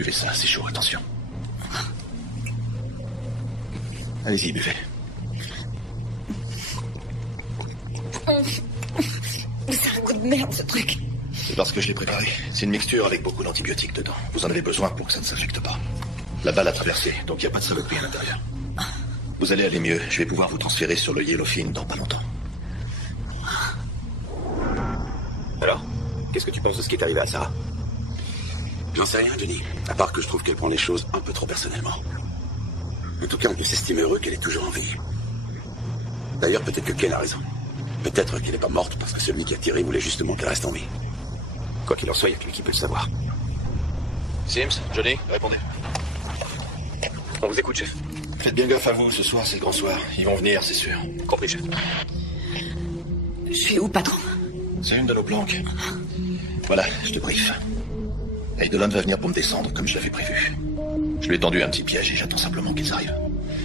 Buvez ça, c'est chaud, attention. Allez-y, buvez. C'est un coup de merde, ce truc. C'est parce que je l'ai préparé. C'est une mixture avec beaucoup d'antibiotiques dedans. Vous en avez besoin pour que ça ne s'infecte pas. La balle a traversé, donc il n'y a pas de saloperie à l'intérieur. Vous allez aller mieux. Je vais pouvoir vous transférer sur le Yellowfin dans pas longtemps. Alors, qu'est-ce que tu penses de ce qui est arrivé à Sarah? J'en sais rien, Johnny. À part que je trouve qu'elle prend les choses un peu trop personnellement. En tout cas, on peut s'estimer heureux qu'elle est toujours en vie. D'ailleurs, peut-être que Ken a raison. Peut-être qu'elle n'est pas morte parce que celui qui a tiré voulait justement qu'elle reste en vie. Quoi qu'il en soit, il y a que lui qui peut le savoir. Sims, Johnny, répondez. On vous écoute, chef. Faites bien gaffe à vous, ce soir c'est le grand soir. Ils vont venir, c'est sûr. Compris, chef. Je suis où, patron? C'est une de nos planques. Voilà, je te brief. Eidolon va venir pour me descendre, comme je l'avais prévu. Je lui ai tendu un petit piège et j'attends simplement qu'ils arrivent.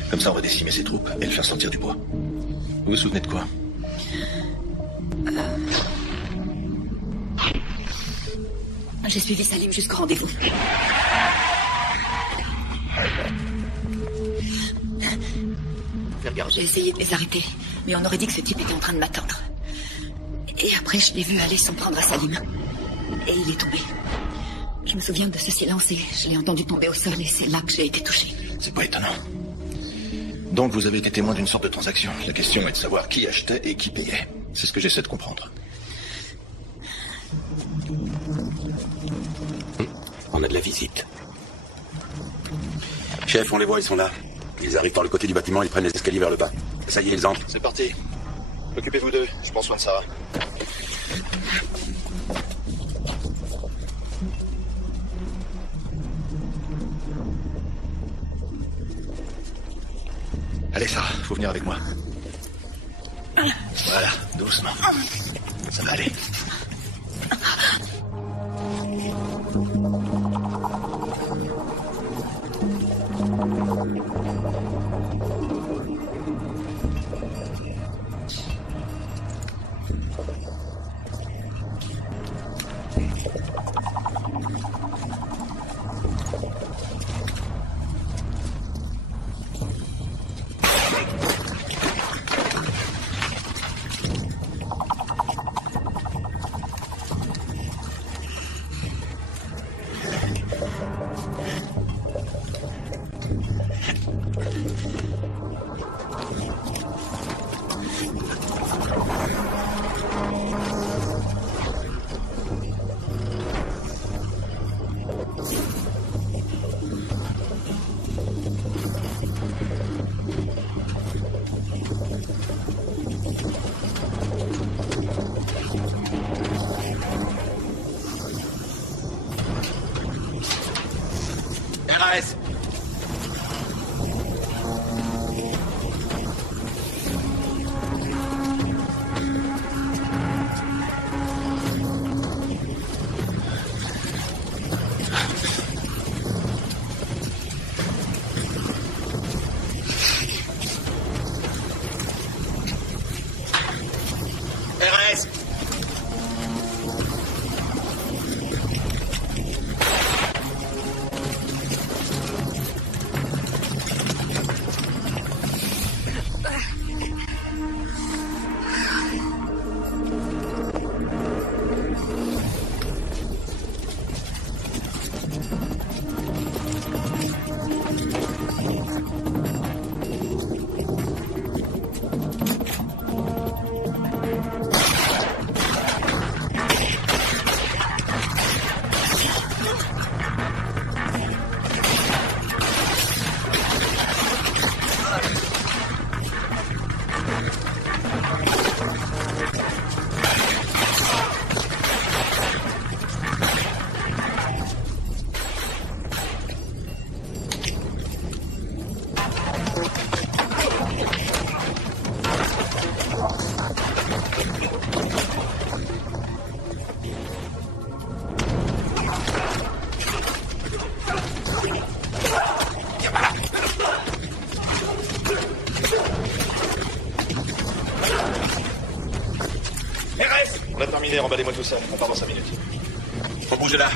Comme ça, on va décimer ses troupes et le faire sortir du bois. Vous vous souvenez de quoi? J'ai suivi Salim jusqu'au rendez-vous. J'ai essayé de les arrêter, mais on aurait dit que ce type était en train de m'attendre. Et après, je l'ai vu aller s'en prendre à Salim. Et il est tombé. Je me souviens de ce silence et je l'ai entendu tomber au sol et c'est là que j'ai été touché. C'est pas étonnant. Donc vous avez été témoin d'une sorte de transaction. La question est de savoir qui achetait et qui payait. C'est ce que j'essaie de comprendre. On a de la visite. Chef, on les voit, ils sont là. Ils arrivent par le côté du bâtiment, ils prennent les escaliers vers le bas. Ça y est, ils entrent. C'est parti. Occupez-vous d'eux, je prends soin de Sarah. Allez Sarah, faut venir avec moi. Voilà, doucement. Ça va aller. RAS. RAS. On a terminé, emballez-moi tout ça. On part dans 5 minutes. Faut bouger là.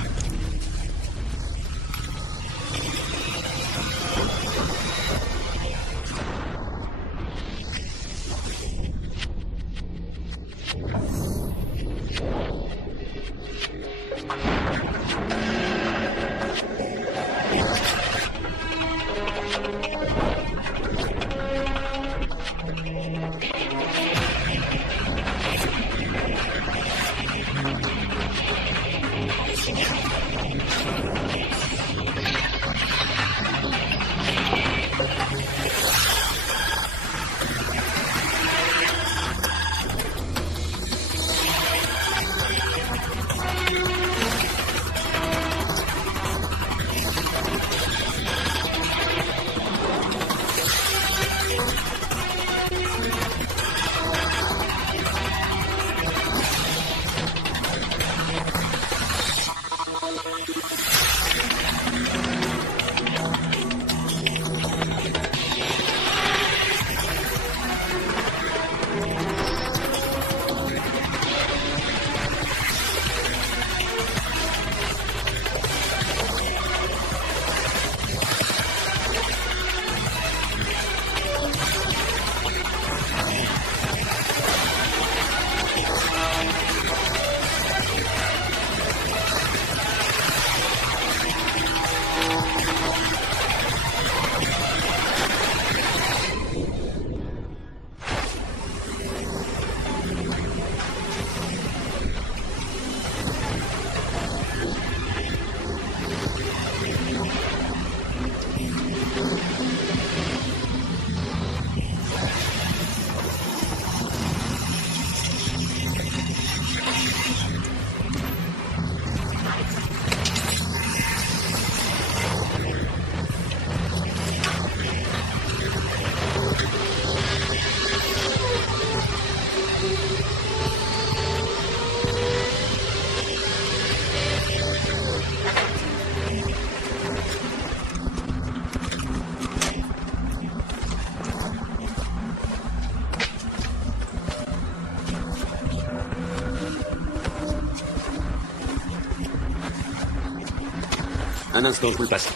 Un instant, je vous le passe.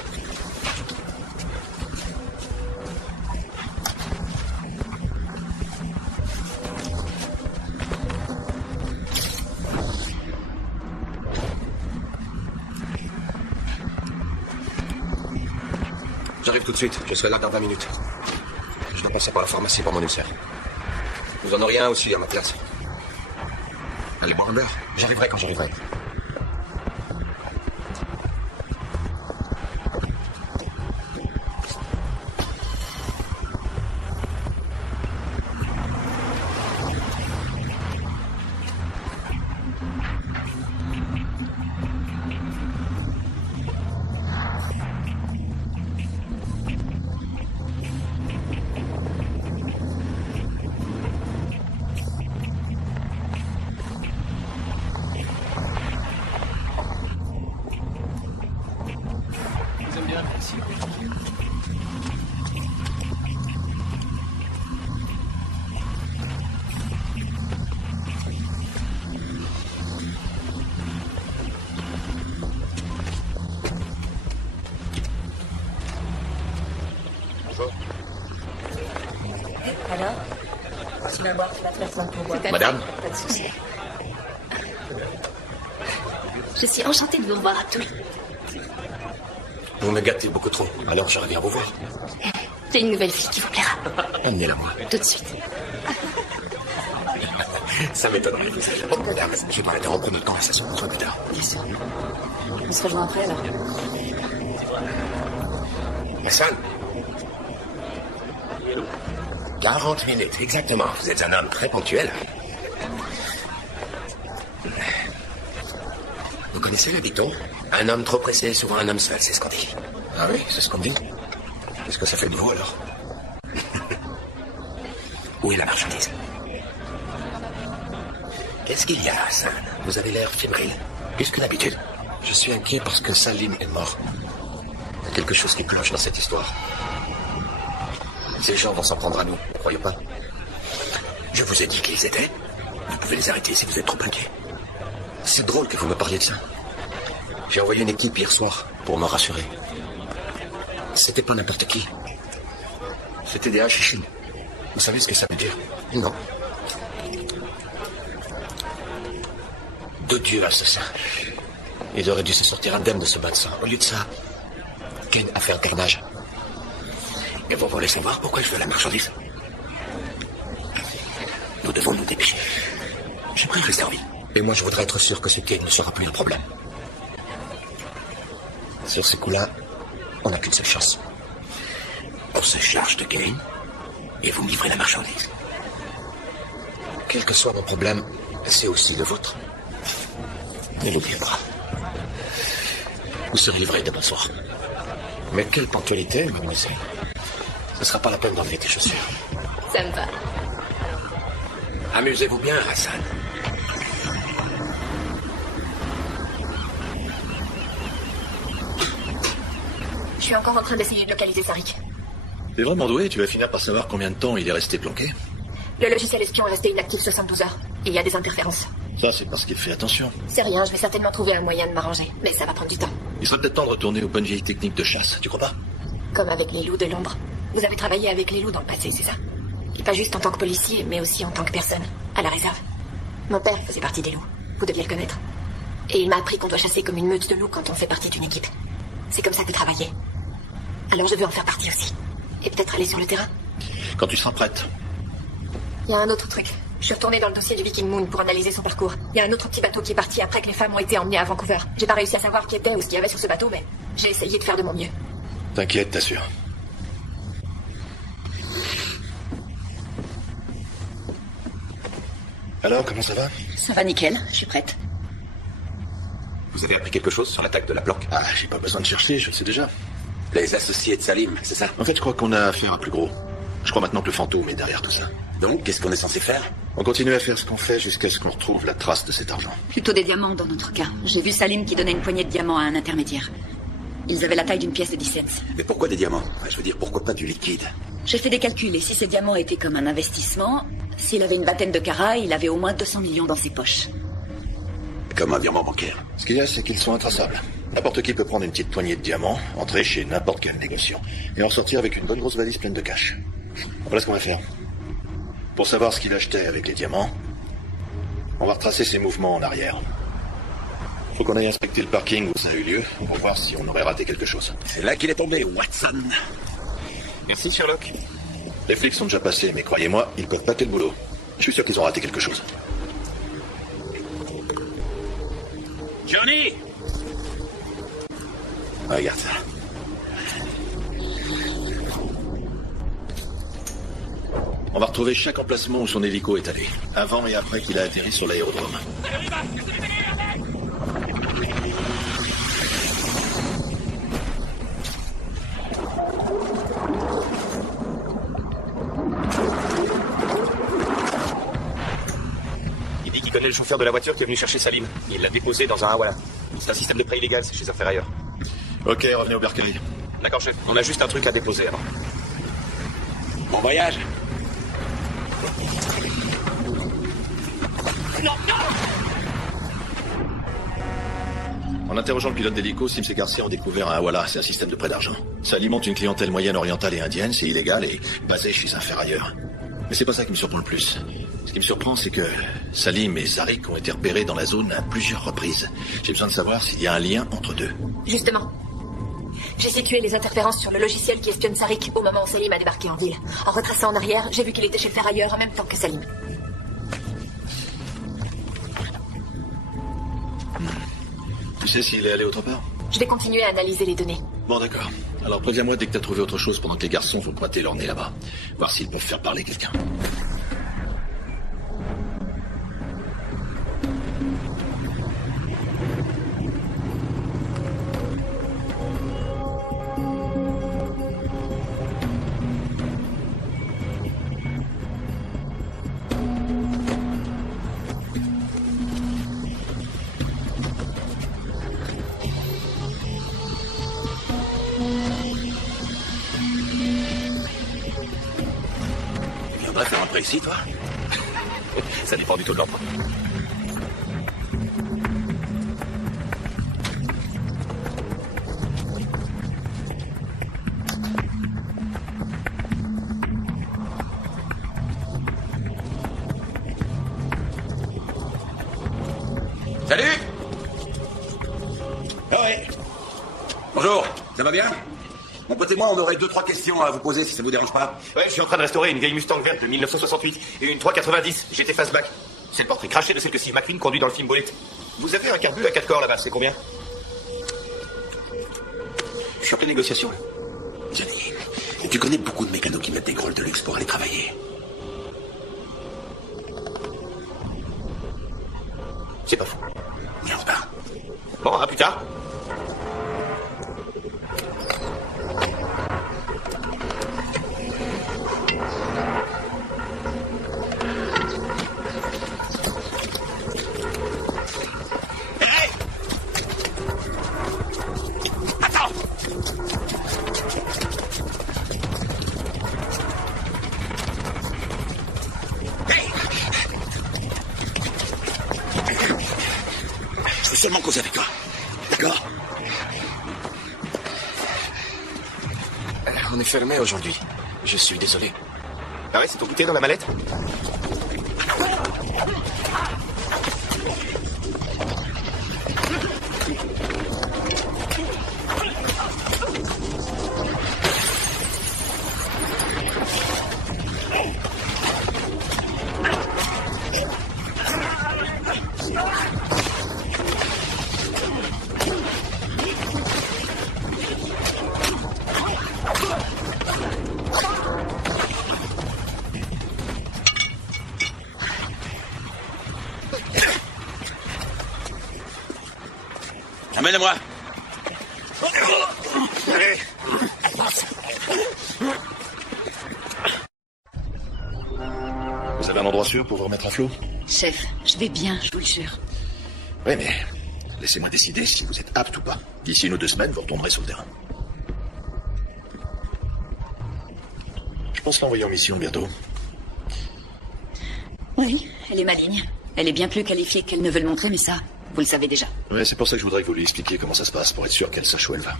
J'arrive tout de suite, je serai là dans 20 minutes. Je dois passer par la pharmacie pour mon ulcère. Vous en auriez un aussi à ma place. Allez, boire un beurre. J'arriverai quand j'arriverai. Alors, tu vas boire, tu vas te faire ton pourboire. Madame? Pas de souci. Je suis enchantée de vous revoir à tous. Vous me gâtez beaucoup trop, alors je reviens vous voir. J'ai une nouvelle fille qui vous plaira. Amenez-la moi. Tout de suite. Ça m'étonnerait. Oh, madame, je dois interrompre notre conversation. On se voit plus tard. Bien sûr. On se rejoint après alors. Hassan? 40 minutes, exactement. Vous êtes un homme très ponctuel. Vous connaissez le dicton? Un homme trop pressé est souvent un homme seul, c'est ce qu'on dit. Ah oui, c'est ce qu'on dit. Qu'est-ce que ça fait de vous alors? Où est la marchandise? Qu'est-ce qu'il y a, Hassan? Vous avez l'air fébrile. Plus que d'habitude. Je suis inquiet parce que Salim est mort. Il y a quelque chose qui cloche dans cette histoire. Ces gens vont s'en prendre à nous, ne croyez pas? Je vous ai dit qui ils étaient. Vous pouvez les arrêter si vous êtes trop inquiet. C'est drôle que vous me parliez de ça. J'ai envoyé une équipe hier soir pour me rassurer. C'était pas n'importe qui. C'était des Hashishin. Vous savez ce que ça veut dire? Non. De Dieu assassin. Ils auraient dû se sortir indemnes de ce bain de sang. Au lieu de ça, Ken a fait un carnage. Et vous voulez savoir pourquoi je veux la marchandise? Nous devons nous dépêcher. J'aimerais rester en vie. Et moi, je voudrais être sûr que ce Ken ne sera plus le problème. Sur ce coup-là, on n'a qu'une seule chance. On se charge de Ken et vous me livrez la marchandise. Quel que soit mon problème, c'est aussi le vôtre. Ne l'oubliez pas. Vous serez livré demain soir. Mais quelle ponctualité, mademoiselle. Ce ne sera pas la peine d'enlever tes chaussures. Ça me va. Amusez-vous bien, Hassan. Je suis encore en train d'essayer de localiser Sarik. T'es vraiment doué, tu vas finir par savoir combien de temps il est resté planqué. Le logiciel espion est resté inactif 72 heures. Et il y a des interférences. Ça, c'est parce qu'il fait attention. C'est rien, je vais certainement trouver un moyen de m'arranger. Mais ça va prendre du temps. Il serait peut-être temps de retourner aux bonnes vieilles techniques de chasse, tu crois pas? Comme avec les loups de l'ombre. Vous avez travaillé avec les loups dans le passé, c'est ça? Et pas juste en tant que policier, mais aussi en tant que personne, à la réserve. Mon père faisait partie des loups. Vous deviez le connaître. Et il m'a appris qu'on doit chasser comme une meute de loups quand on fait partie d'une équipe. C'est comme ça que travailler. Alors je veux en faire partie aussi. Et peut-être aller sur le terrain. Quand tu seras prête. Il y a un autre truc. Je suis retournée dans le dossier du Viking Moon pour analyser son parcours. Il y a un autre petit bateau qui est parti après que les femmes ont été emmenées à Vancouver. J'ai pas réussi à savoir qui était ou ce qu'il y avait sur ce bateau, mais j'ai essayé de faire de mon mieux. T'inquiète, t'assure. Alors, comment ça va? Ça va nickel, je suis prête. Vous avez appris quelque chose sur l'attaque de la planque? Ah, j'ai pas besoin de chercher, je le sais déjà. Les associés de Salim, c'est ça? En fait, je crois qu'on a affaire à plus gros. Je crois maintenant que le fantôme est derrière tout ça. Donc, qu'est-ce qu'on est censé faire? On continue à faire ce qu'on fait jusqu'à ce qu'on retrouve la trace de cet argent. Plutôt des diamants dans notre cas. J'ai vu Salim qui donnait une poignée de diamants à un intermédiaire. Ils avaient la taille d'une pièce de 10 cents. Mais pourquoi des diamants? Enfin, je veux dire, pourquoi pas du liquide? J'ai fait des calculs et si ces diamants étaient comme un investissement, s'il avait une vingtaine de carats, il avait au moins 200 millions dans ses poches. Comme un virement bancaire. Ce qu'il y a, c'est qu'ils sont intraçables. N'importe qui peut prendre une petite poignée de diamants, entrer chez n'importe quel négociant, et en sortir avec une bonne grosse valise pleine de cash. Voilà ce qu'on va faire. Pour savoir ce qu'il achetait avec les diamants, on va retracer ses mouvements en arrière. Faut qu'on aille inspecter le parking où ça a eu lieu, pour voir si on aurait raté quelque chose. C'est là qu'il est tombé, Watson. Merci, Sherlock. Les flics sont déjà passés, mais croyez-moi, ils peuvent pas le boulot. Je suis sûr qu'ils ont raté quelque chose. Johnny! Regarde ça. On va retrouver chaque emplacement où son hélico est allé, avant et après qu'il a atterri sur l'aérodrome. Il dit qu'il connaît le chauffeur de la voiture qui est venu chercher Salim. Il l'a déposé dans un Hawala. C'est un système de prêt illégal, c'est chez un ferrailleur. Ok, revenez au bercail. D'accord, chef. On a juste un truc à déposer avant. Bon voyage. En interrogeant le pilote d'hélico, Sims et Garcia ont découvert un Hawala, c'est un système de prêt d'argent. Ça alimente une clientèle moyenne orientale et indienne, c'est illégal et basé chez un ferrailleur. Mais c'est pas ça qui me surprend le plus. Ce qui me surprend, c'est que Salim et Zarik ont été repérés dans la zone à plusieurs reprises. J'ai besoin de savoir s'il y a un lien entre deux. Justement. J'ai situé les interférences sur le logiciel qui espionne Zarik au moment où Salim a débarqué en ville. En retraçant en arrière, j'ai vu qu'il était chez le ferrailleur en même temps que Salim. Tu sais s'il est allé autre part? Je vais continuer à analyser les données. Bon, d'accord. Alors préviens-moi dès que t'as trouvé autre chose pendant que les garçons vont pointer leur nez là-bas. Voir s'ils peuvent faire parler quelqu'un. Tu viendrais faire un prêt ici, toi? Ça dépend du taux de l'emprunt. Salut! Ah ouais. Bonjour, ça va bien? Mon pote et moi, on aurait 2-3 questions à vous poser si ça vous dérange pas. Ouais, je suis en train de restaurer une vieille Mustang verte de 1968 et une 390. J'étais fastback. C'est le portrait craché de celle que Steve McQueen conduit dans le film Bullet. Vous avez un carbu à 4 corps là-bas, c'est combien? Je suis en pleine négociation. Johnny, tu connais beaucoup de mécanos qui mettent des grolles de luxe pour aller travailler. C'est pas fou. Viens, on se barre. Bon, à plus tard. Je veux seulement causer avec toi. D'accord? On est fermé aujourd'hui. Je suis désolé. Ah ouais, c'est ton goûter dans la mallette? Amène-moi. Vous avez un endroit sûr pour vous remettre à flot? Chef, je vais bien, je vous le jure. Oui, mais laissez-moi décider si vous êtes apte ou pas. D'ici 1 ou 2 semaines, vous retournerez sur le terrain. Je pense l'envoyer en mission bientôt. Oui, elle est maligne. Elle est bien plus qualifiée qu'elle ne veut le montrer, mais ça, vous le savez déjà. Ouais, c'est pour ça que je voudrais que vous lui expliquiez comment ça se passe, pour être sûr qu'elle sache où elle va.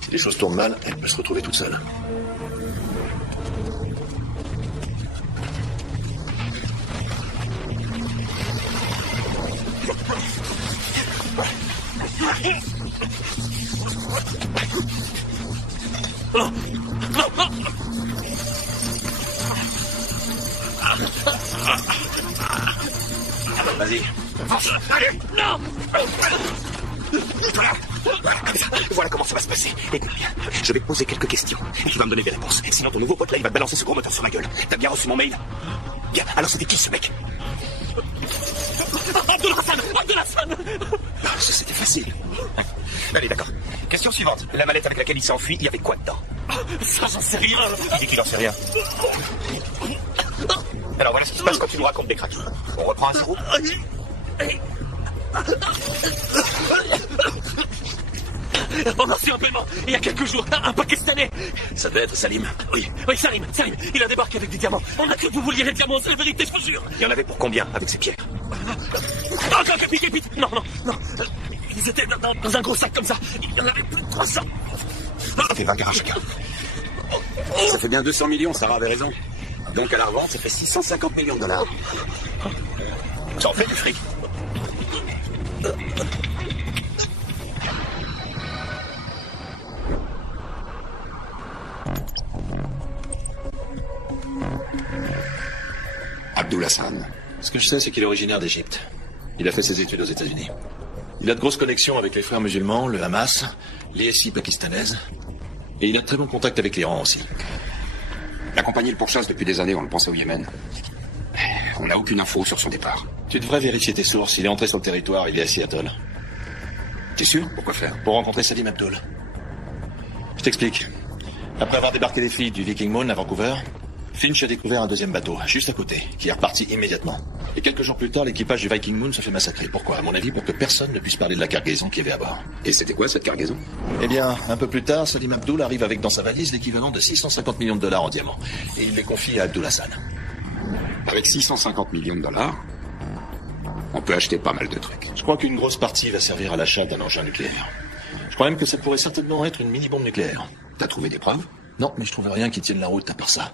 Si les choses tournent mal, elle peut se retrouver toute seule. Vas-y. Non. Voilà comment ça va se passer. Écoute bien, je vais te poser quelques questions et tu vas me donner des réponses. Sinon ton nouveau pote là, il va te balancer ce gros moteur sur ma gueule. T'as bien reçu mon mail? Bien, alors c'était qui ce mec? Abdul-Hassan. Ça c'était facile. Allez, d'accord. Question suivante. La mallette avec laquelle il s'est enfui, il y avait quoi dedans? Ça, j'en sais rien. Il dit qu'il en sait rien. Alors voilà ce qui se passe quand tu nous racontes des cracks. On reprend à zéro. On a reçu un paiement il y a quelques jours, un Pakistanais. Ça devait être Salim. Oui, Salim, il a débarqué avec des diamants. On a cru que vous vouliez les diamants, c'est la vérité, je vous jure. Il y en avait pour combien avec ces pierres? Non. Ils étaient dans un gros sac comme ça. Il y en avait plus de 300. Ça fait 20 garages chacun. Ça fait bien 200 millions, Sarah avait raison. Donc à la revente, ça fait 650 millions de dollars. Ça en fait du fric. Abdul-Hassan. Ce que je sais, c'est qu'il est originaire d'Égypte. Il a fait ses études aux États-Unis. Il a de grosses connexions avec les frères musulmans, le Hamas, l'ISI pakistanaise. Et il a de très bons contacts avec l'Iran aussi. La compagnie le pourchasse depuis des années, on le pensait au Yémen. On n'a aucune info sur son départ. Tu devrais vérifier tes sources. Il est entré sur le territoire, il est à Seattle. T'es sûr? Pourquoi faire? Pour rencontrer Salim Abdul. Je t'explique. Après avoir débarqué des flics du Viking Moon à Vancouver, Finch a découvert un deuxième bateau, juste à côté, qui est reparti immédiatement. Et quelques jours plus tard, l'équipage du Viking Moon se fait massacrer. Pourquoi? À mon avis, pour que personne ne puisse parler de la cargaison qu'il y avait à bord. Et c'était quoi cette cargaison? Eh bien, un peu plus tard, Salim Abdul arrive avec dans sa valise l'équivalent de 650 millions de dollars en diamants. Et il les confie à Abdul-Hassan. Avec 650 millions de dollars, on peut acheter pas mal de trucs. Je crois qu'une grosse partie va servir à l'achat d'un engin nucléaire. Je crois même que ça pourrait certainement être une mini-bombe nucléaire. T'as trouvé des preuves? Non, mais je trouve rien qui tienne la route à part ça.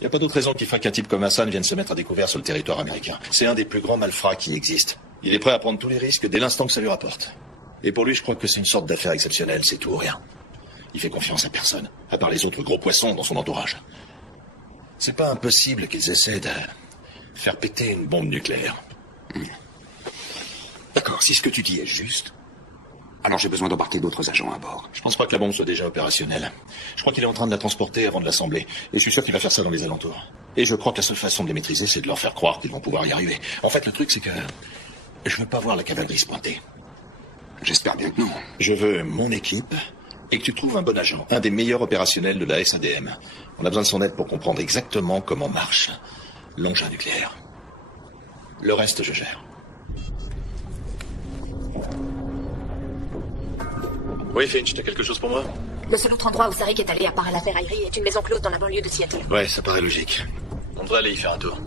Il n'y a pas d'autre raison qui ferait qu'un type comme Hassan vienne se mettre à découvert sur le territoire américain. C'est un des plus grands malfrats qui existent. Il est prêt à prendre tous les risques dès l'instant que ça lui rapporte. Et pour lui, je crois que c'est une sorte d'affaire exceptionnelle, c'est tout ou rien. Il fait confiance à personne, à part les autres gros poissons dans son entourage. C'est pas impossible qu'ils essaient de faire péter une bombe nucléaire. D'accord, si ce que tu dis est juste, alors j'ai besoin d'embarquer d'autres agents à bord. Je pense pas que la bombe soit déjà opérationnelle. Je crois qu'il est en train de la transporter avant de l'assembler. Et je suis sûr qu'il va faire ça dans les alentours. Et je crois que la seule façon de les maîtriser, c'est de leur faire croire qu'ils vont pouvoir y arriver. En fait, le truc, c'est que je veux pas voir la cavalerie se pointer. J'espère bien que non. Je veux mon équipe et que tu trouves un bon agent, un des meilleurs opérationnels de la SADM. On a besoin de son aide pour comprendre exactement comment marche l'engin nucléaire. Le reste, je gère. Oui, Finch, t'as quelque chose pour moi? Le seul autre endroit où Sarik est allé à part à la ferraillerie est une maison close dans la banlieue de Seattle. Ouais, ça paraît logique. On devrait aller y faire un tour.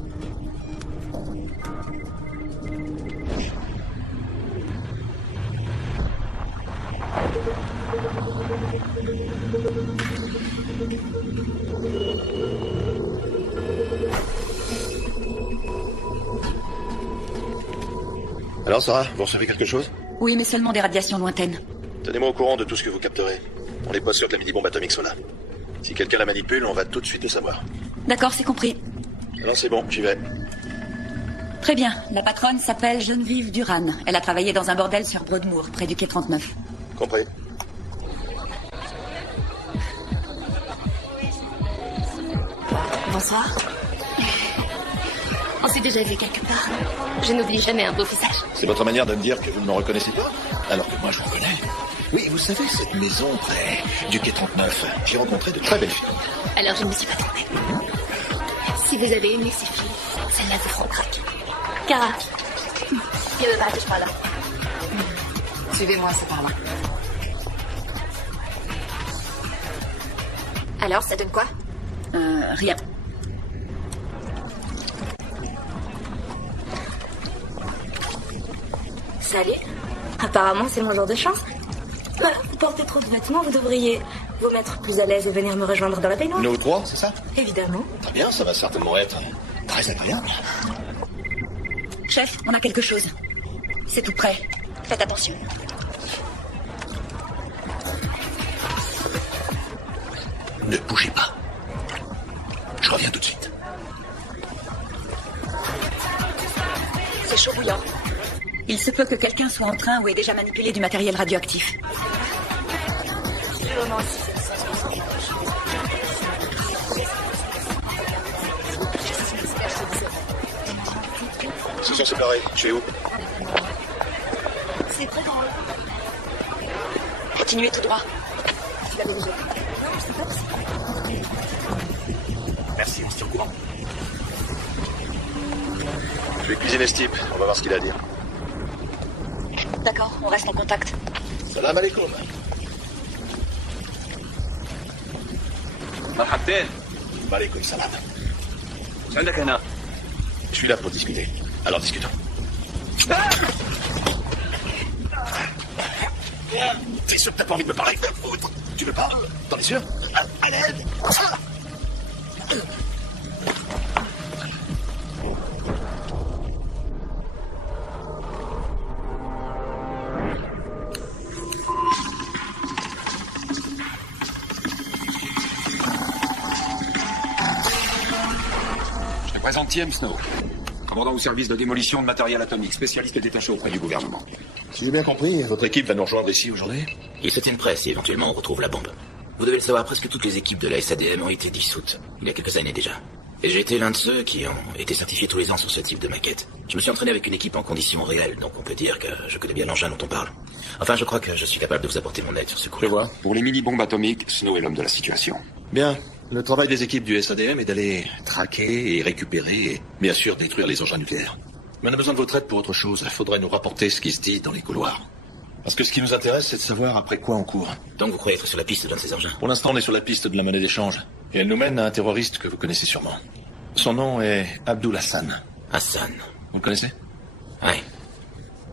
Alors, Sarah, vous recevez quelque chose? Oui, mais seulement des radiations lointaines. Tenez-moi au courant de tout ce que vous capterez. On n'est pas sûr que la mini-bombe atomique soit là. Si quelqu'un la manipule, on va tout de suite le savoir. D'accord, c'est compris. Alors c'est bon, j'y vais. Très bien. La patronne s'appelle Geneviève Duran. Elle a travaillé dans un bordel sur Broadmoor, près du quai 39. Compris. Bonsoir. On s'est déjà vu quelque part. Je n'oublie jamais un beau visage. C'est votre manière de me dire que vous ne me reconnaissez pas? Alors que moi, je vous connais. Oui, vous savez, cette maison près du quai 39, j'ai rencontré de très belles filles. Alors je ne me suis pas trompée. Si vous avez aimé ces filles, celles-là vous feront craquer. Cara, viens me battre par là. Suivez-moi, c'est par là. Alors, ça donne quoi? Rien. Salut. Apparemment, c'est mon genre de chance. Voilà, vous portez trop de vêtements, vous devriez vous mettre plus à l'aise et venir me rejoindre dans la baignoire. Nous trois, c'est ça? Évidemment. Très bien, ça va certainement être très agréable. Chef, on a quelque chose. C'est tout prêt. Faites attention. Ne bougez pas. Je reviens tout de suite. C'est chaud bouillant. Il se peut que quelqu'un soit en train ou ait déjà manipulé du matériel radioactif. Ce sont séparés. Chez où? C'est très drôle. Continuez tout droit. Tu l'avais déjà. Merci, on se tient au courant. Je vais cuisiner ce type. On va voir ce qu'il a à dire. D'accord, on reste en contact. Salam alaikum. مرحبتين. Alaikum salam. شو عندك هنا؟ Je suis là pour discuter. Alors discutons. T'es sûr que t'as pas envie de me parler? Tu veux pas? T'en es sûr? À l'aide. Je te présente Tiem Snow, commandant au service de démolition de matériel atomique, spécialiste détaché auprès du gouvernement. Si j'ai bien compris, votre équipe va nous rejoindre ici aujourd'hui? Il se tient prêt si éventuellement on retrouve la bombe. Vous devez le savoir, presque toutes les équipes de la SADM ont été dissoutes, il y a quelques années déjà. Et j'ai été l'un de ceux qui ont été certifiés tous les ans sur ce type de maquette. Je me suis entraîné avec une équipe en conditions réelles, donc on peut dire que je connais bien l'engin dont on parle. Enfin, je crois que je suis capable de vous apporter mon aide sur ce coup. Je vois. Pour les mini-bombes atomiques, Snow est l'homme de la situation. Bien. Le travail des équipes du SADM est d'aller traquer et récupérer et, bien sûr, détruire les engins nucléaires. Mais on a besoin de votre aide pour autre chose. Il faudrait nous rapporter ce qui se dit dans les couloirs. Parce que ce qui nous intéresse, c'est de savoir après quoi on court. Donc vous croyez être sur la piste d'un de ces engins? Pour l'instant, on est sur la piste de la monnaie d'échange. Et elle nous mène à un terroriste que vous connaissez sûrement. Son nom est Abdul Hassan. Hassan. Vous le connaissez? Ouais.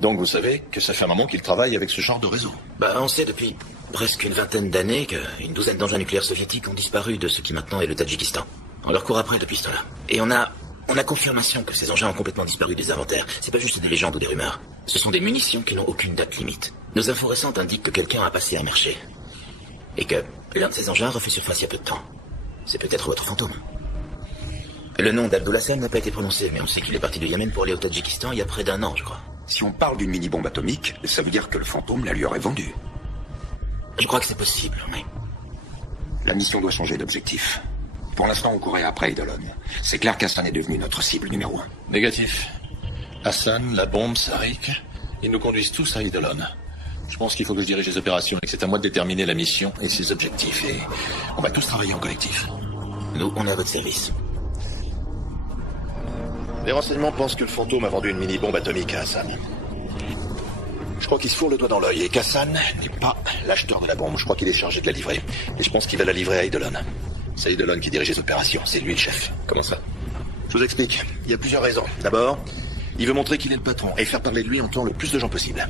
Donc vous savez que ça fait un moment qu'il travaille avec ce genre de réseau. Bah, on sait depuis presque une vingtaine d'années qu'une douzaine d'engins nucléaires soviétiques ont disparu de ce qui maintenant est le Tadjikistan. On leur court après depuis ce temps-là. Et on a confirmation que ces engins ont complètement disparu des inventaires. C'est pas juste des légendes ou des rumeurs. Ce sont des munitions qui n'ont aucune date limite. Nos infos récentes indiquent que quelqu'un a passé un marché. Et que l'un de ces engins refait surface il y a peu de temps. C'est peut-être votre fantôme. Le nom d'Abdul Hassan n'a pas été prononcé, mais on sait qu'il est parti de Yémen pour aller au Tadjikistan il y a près d'1 an, je crois. Si on parle d'une mini-bombe atomique, ça veut dire que le fantôme la lui aurait vendue. Je crois que c'est possible, oui. La mission doit changer d'objectif. Pour l'instant, on courait après Eidolon. C'est clair qu'Hassan est devenu notre cible numéro 1. Négatif. Hassan, la bombe, Sarik, ils nous conduisent tous à Eidolon. Je pense qu'il faut que je dirige les opérations et que c'est à moi de déterminer la mission et ses objectifs. Et on va tous travailler en collectif. Nous, on est à votre service. Les renseignements pensent que le fantôme a vendu une mini-bombe atomique à Hassan. Je crois qu'il se fourre le doigt dans l'œil et qu'Hassan n'est pas l'acheteur de la bombe. Je crois qu'il est chargé de la livrer. Et je pense qu'il va la livrer à Eidolon. C'est Eidolon qui dirige les opérations. C'est lui le chef. Comment ça? Je vous explique. Il y a plusieurs raisons. D'abord, il veut montrer qu'il est le patron et faire parler de lui en tant le plus de gens possible.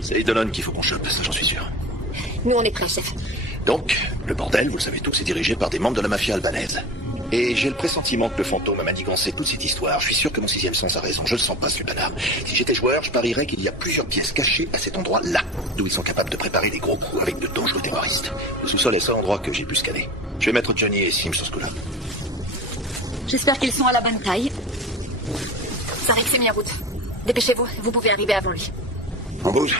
C'est Eidolon qu'il faut qu'on chope, ça j'en suis sûr. Nous, on est prêts, chef. Donc, le bordel, vous le savez tous, est dirigé par des membres de la mafia albanaise. Et j'ai le pressentiment que le fantôme a manigancé toute cette histoire. Je suis sûr que mon sixième sens a raison. Je le sens pas, ce banard. Si j'étais joueur, je parierais qu'il y a plusieurs pièces cachées à cet endroit-là, d'où ils sont capables de préparer des gros coups avec de dangereux terroristes. Le sous-sol est le seul endroit que j'ai pu scanner. Je vais mettre Johnny et Sim sur ce coup-là. J'espère qu'ils sont à la bonne taille. Sarik s'est mis en route. Dépêchez-vous, vous pouvez arriver avant lui. On bouge.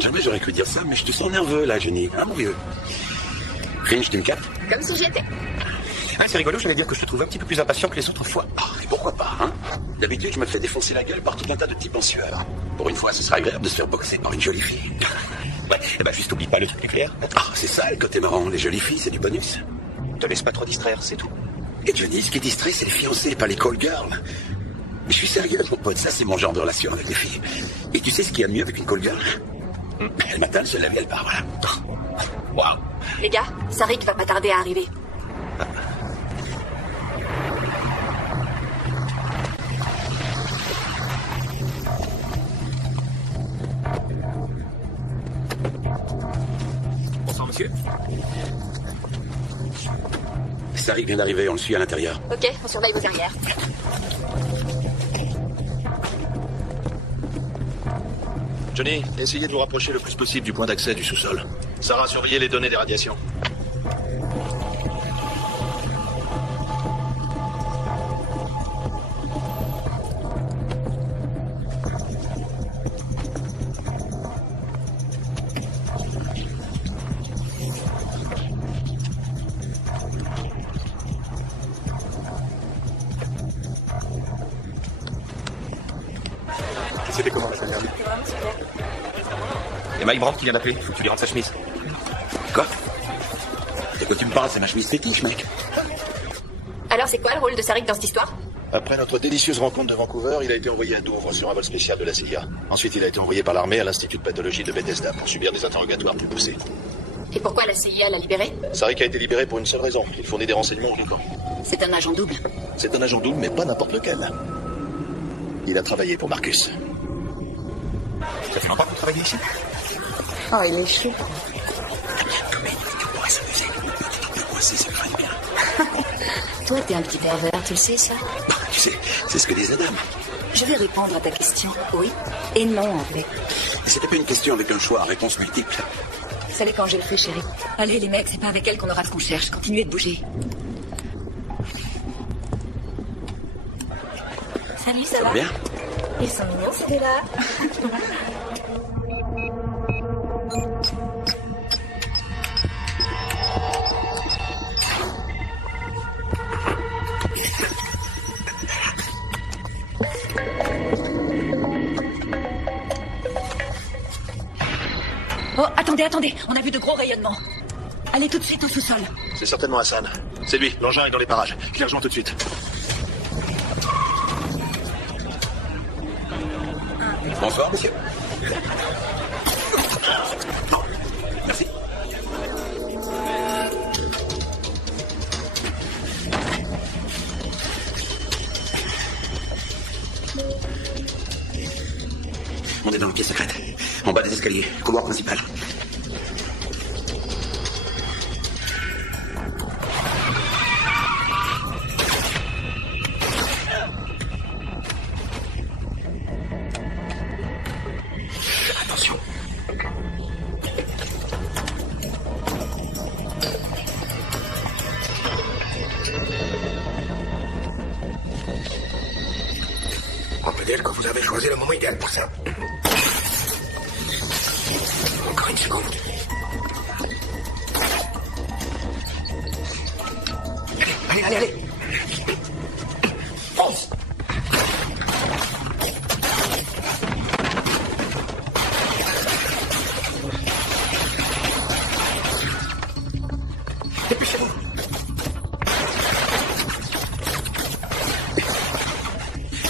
Jamais j'aurais cru dire ça, mais je te sens nerveux là, Johnny. Ah mon vieux. Finch, tu me captes? Comme si j'y étais. Ah, c'est rigolo, j'allais dire que je te trouve un petit peu plus impatient que les autres fois. Ah, et pourquoi pas, hein? D'habitude, je me fais défoncer la gueule par tout un tas de types en sueur. Pour une fois, ce sera agréable de se faire boxer par une jolie fille. Ouais, eh ben juste oublie pas le truc nucléaire. Ah, c'est ça le côté marrant. Les jolies filles, c'est du bonus. Te laisse pas trop distraire, c'est tout. Et Johnny, ce qui est distrait, c'est les fiancés, pas les call girls. Mais je suis sérieux, mon pote, ça c'est mon genre de relation avec les filles. Et tu sais ce qu'il y a de mieux avec une call girl? Le matin, elle se lave et elle part, voilà. Waouh. Les gars, Sarik va pas tarder à arriver. Bonsoir, monsieur. Sarik vient d'arriver, on le suit à l'intérieur. Ok, on surveille vos arrières. Johnny, essayez de vous rapprocher le plus possible du point d'accès du sous-sol. Sarah, surveillez les données des radiations. C'était comment la semaine dernière? Et Mike Brandt qui vient d'appeler. Faut que tu lui rendes sa chemise. Quoi? De quoi tu me parles? C'est ma chemise fétiche, mec. Alors c'est quoi le rôle de Sarik dans cette histoire? Après notre délicieuse rencontre de Vancouver, il a été envoyé à Douvres sur un vol spécial de la CIA. Ensuite, il a été envoyé par l'armée à l'Institut de pathologie de Bethesda pour subir des interrogatoires plus poussés. Et pourquoi la CIA l'a libéré? Sarik a été libéré pour une seule raison. Il fournit des renseignements au Liban. C'est un agent double. C'est un agent double, mais pas n'importe lequel. Il a travaillé pour Marcus. Ça fait longtemps que vous travaillez ici? Oh, il est chou. Toi, t'es un petit pervers, tu le sais, ça? Tu sais, c'est ce que disait Adam. Je vais répondre à ta question. Oui et non, en fait. C'était pas une question avec un choix à réponse multiple. Vous savez quand j'ai le fait, chérie? Allez, les mecs, c'est pas avec elle qu'on aura ce qu'on cherche. Continuez de bouger. Salut, ça va? Bien. Ils sont mignons, ces deux-là. Oh, attendez, on a vu de gros rayonnements. Allez tout de suite au sous-sol. C'est certainement Hassan. C'est lui, l'engin est dans les parages. Je les rejoins tout de suite. Bonsoir, monsieur. Non, merci. On est dans le pied secrète. En bas des escaliers, couloir principal. Attention. On peut dire que vous avez choisi le moment idéal pour ça. Encore une seconde. Allez. Fonce. Dépêchez-vous.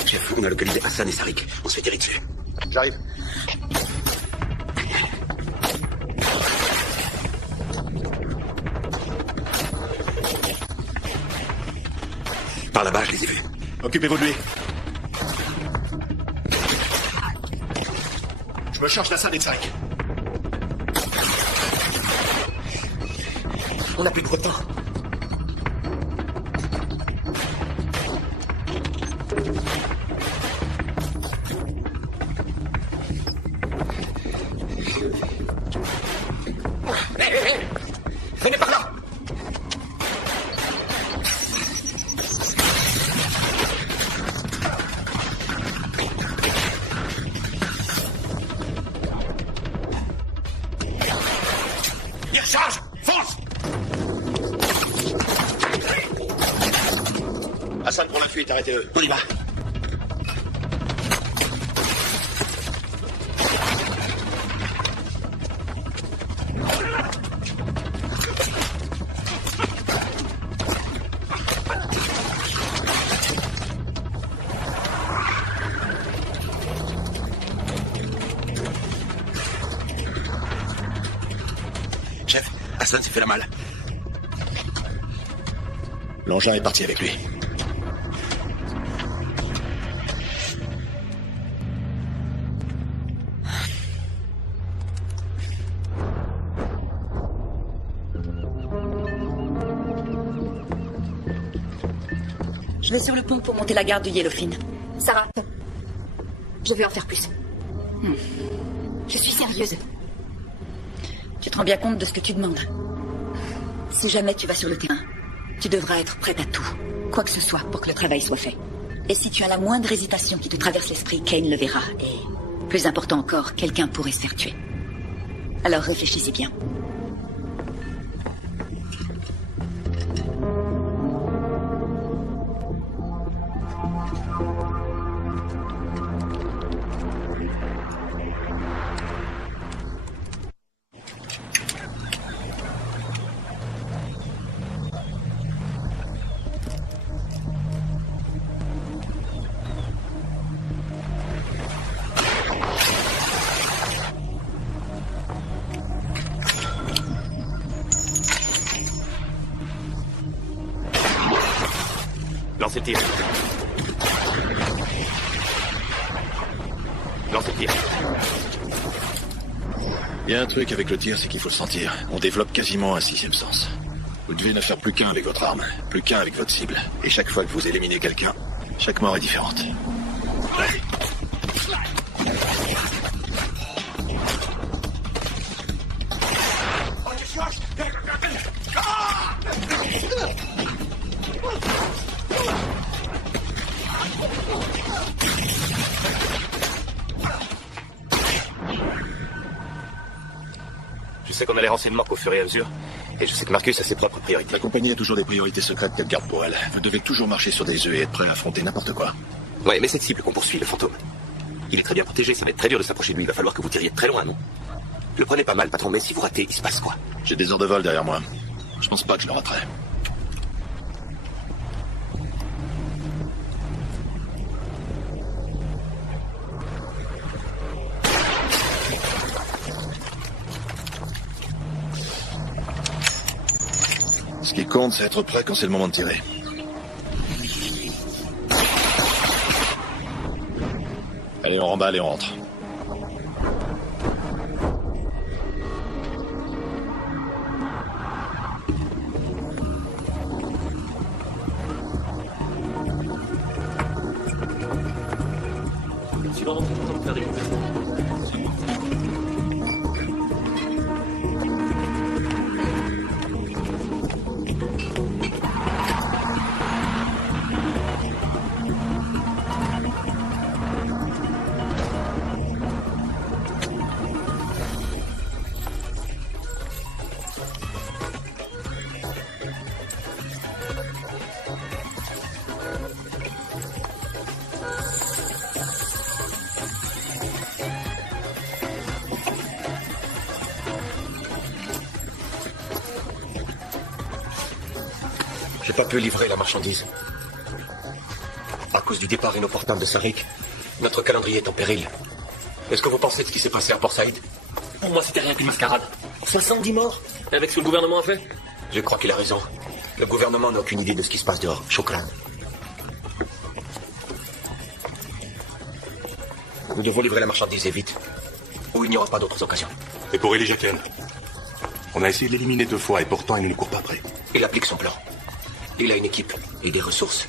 Chef, on a localisé Hassan et Sarik. On se fait tirer dessus. J'arrive. Par là-bas, je les ai vus. Occupez-vous de lui. Je me charge d'Hassan et de Sarik. On n'a plus de temps. Hé. Venez par là. Il recharge. Fonce. Hassan pour la fuite, arrêtez-le. On y va. personne s'est fait la malle. L'engin est parti avec lui. Je vais sur le pont pour monter la garde du Yellowfin. Sarah, je vais en faire plus. Je suis sérieuse. Tu te rends bien compte de ce que tu demandes? Si jamais tu vas sur le terrain, tu devras être prête à tout, quoi que ce soit, pour que le travail soit fait. Et si tu as la moindre hésitation qui te traverse l'esprit, Kane le verra. Et, plus important encore, quelqu'un pourrait se faire tuer. Alors réfléchissez bien. Lancez le tir. Lancez le tir. Il y a un truc avec le tir, c'est qu'il faut le sentir. On développe quasiment un sixième sens. Vous devez ne faire plus qu'un avec votre arme, plus qu'un avec votre cible. Et chaque fois que vous éliminez quelqu'un, chaque mort est différente. Allez. Je sais qu'on a les renseignements qu'au fur et à mesure, et je sais que Marcus a ses propres priorités. La compagnie a toujours des priorités secrètes qu'elle garde pour elle. Vous devez toujours marcher sur des œufs et être prêt à affronter n'importe quoi. Ouais, mais cette cible qu'on poursuit, le fantôme, il est très bien protégé, ça va être très dur de s'approcher de lui. Il va falloir que vous tiriez de très loin, non? Le prenez pas mal, patron, mais si vous ratez, il se passe quoi? J'ai des heures de vol derrière moi. Je pense pas que je le raterai. Ce qui compte, c'est être prêt quand c'est le moment de tirer. Allez, on remballe et on rentre. Tu vas rentrer pour faire des couvertures. J'ai pas pu livrer la marchandise. À cause du départ inopportun de Sarik, notre calendrier est en péril. Est-ce que vous pensez de ce qui s'est passé à Port Saïd? Pour moi, c'était rien qu'une mascarade. 70 morts? Avec ce que le gouvernement a fait? Je crois qu'il a raison. Le gouvernement n'a aucune idée de ce qui se passe dehors. Chokran. Nous devons livrer la marchandise et vite. Ou il n'y aura pas d'autres occasions. Et pour Elijah Kane? On a essayé de l'éliminer 2 fois et pourtant il ne nous court pas après. Il applique son plan. Il a une équipe et des ressources.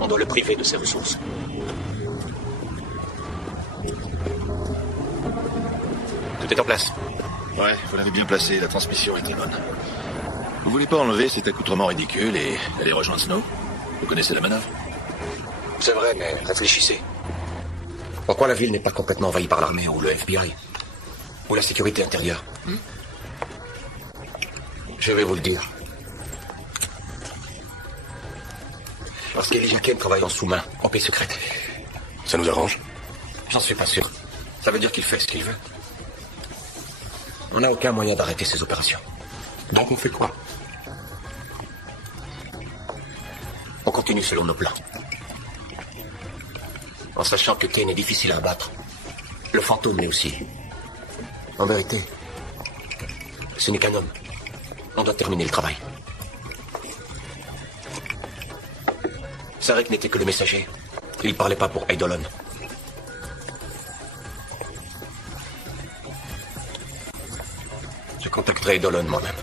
On doit le priver de ses ressources. Tout est en place. Ouais, vous l'avez bien placé, la transmission était bonne. Vous voulez pas enlever cet accoutrement ridicule et aller rejoindre Snow? Vous connaissez la manœuvre? C'est vrai, mais réfléchissez. Pourquoi la ville n'est pas complètement envahie par l'armée ou le FBI? Ou la sécurité intérieure? Je vais vous le dire. Parce qu'Elijah Kane travaille en sous-main, en paix secrète. Ça nous arrange? J'en suis pas sûr. Ça veut dire qu'il fait ce qu'il veut. On n'a aucun moyen d'arrêter ces opérations. Donc on fait quoi? On continue selon nos plans. En sachant que Kane est difficile à abattre. Le fantôme l'est aussi. En vérité, Ce n'est qu'un homme. On doit terminer le travail. Sarek n'était que le messager. Il parlait pas pour Eidolon. Je contacterai Eidolon moi-même.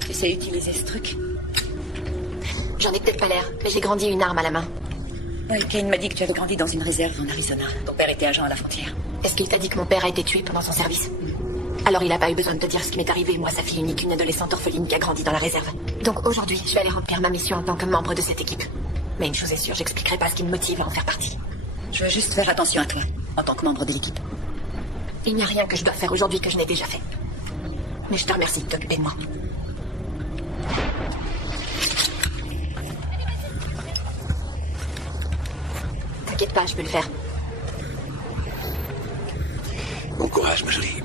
Tu sais utiliser ce truc? J'en ai peut-être pas l'air, mais j'ai grandi une arme à la main. Oui, Kane m'a dit que tu avais grandi dans une réserve en Arizona. Ton père était agent à la frontière. Est-ce qu'il t'a dit que mon père a été tué pendant son service? Alors il a pas eu besoin de te dire ce qui m'est arrivé, moi, sa fille unique, une adolescente orpheline qui a grandi dans la réserve. Donc aujourd'hui, je vais aller remplir ma mission en tant que membre de cette équipe. Mais une chose est sûre, j'expliquerai pas ce qui me motive à en faire partie. Je veux juste faire attention à toi, en tant que membre de l'équipe. Il n'y a rien que je dois faire aujourd'hui que je n'ai déjà fait. Mais je te remercie de t'occuper de moi. T'inquiète pas, je peux le faire. Bon courage, ma jolie.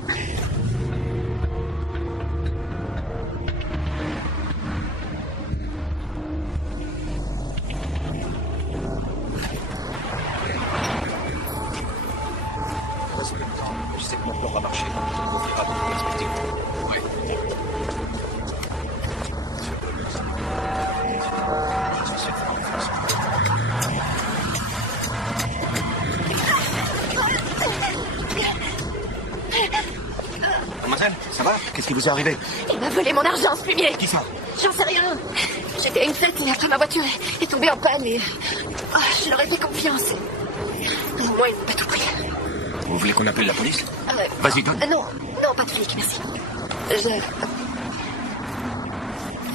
Je sais que mon plan va marcher. On offrira d'autres perspectives. Ouais. Mademoiselle, ça va? Qu'est-ce qui vous est arrivé? Il m'a volé mon argent, ce fumier. Qui ça? J'en sais rien. J'étais à une fête et après ma voiture est tombée en panne et... Oh, je leur ai fait confiance. Au moins, ils m'ont pas tout pris. Vous voulez qu'on appelle la police? Ouais. Vas-y, donne. Non, pas de flic, merci.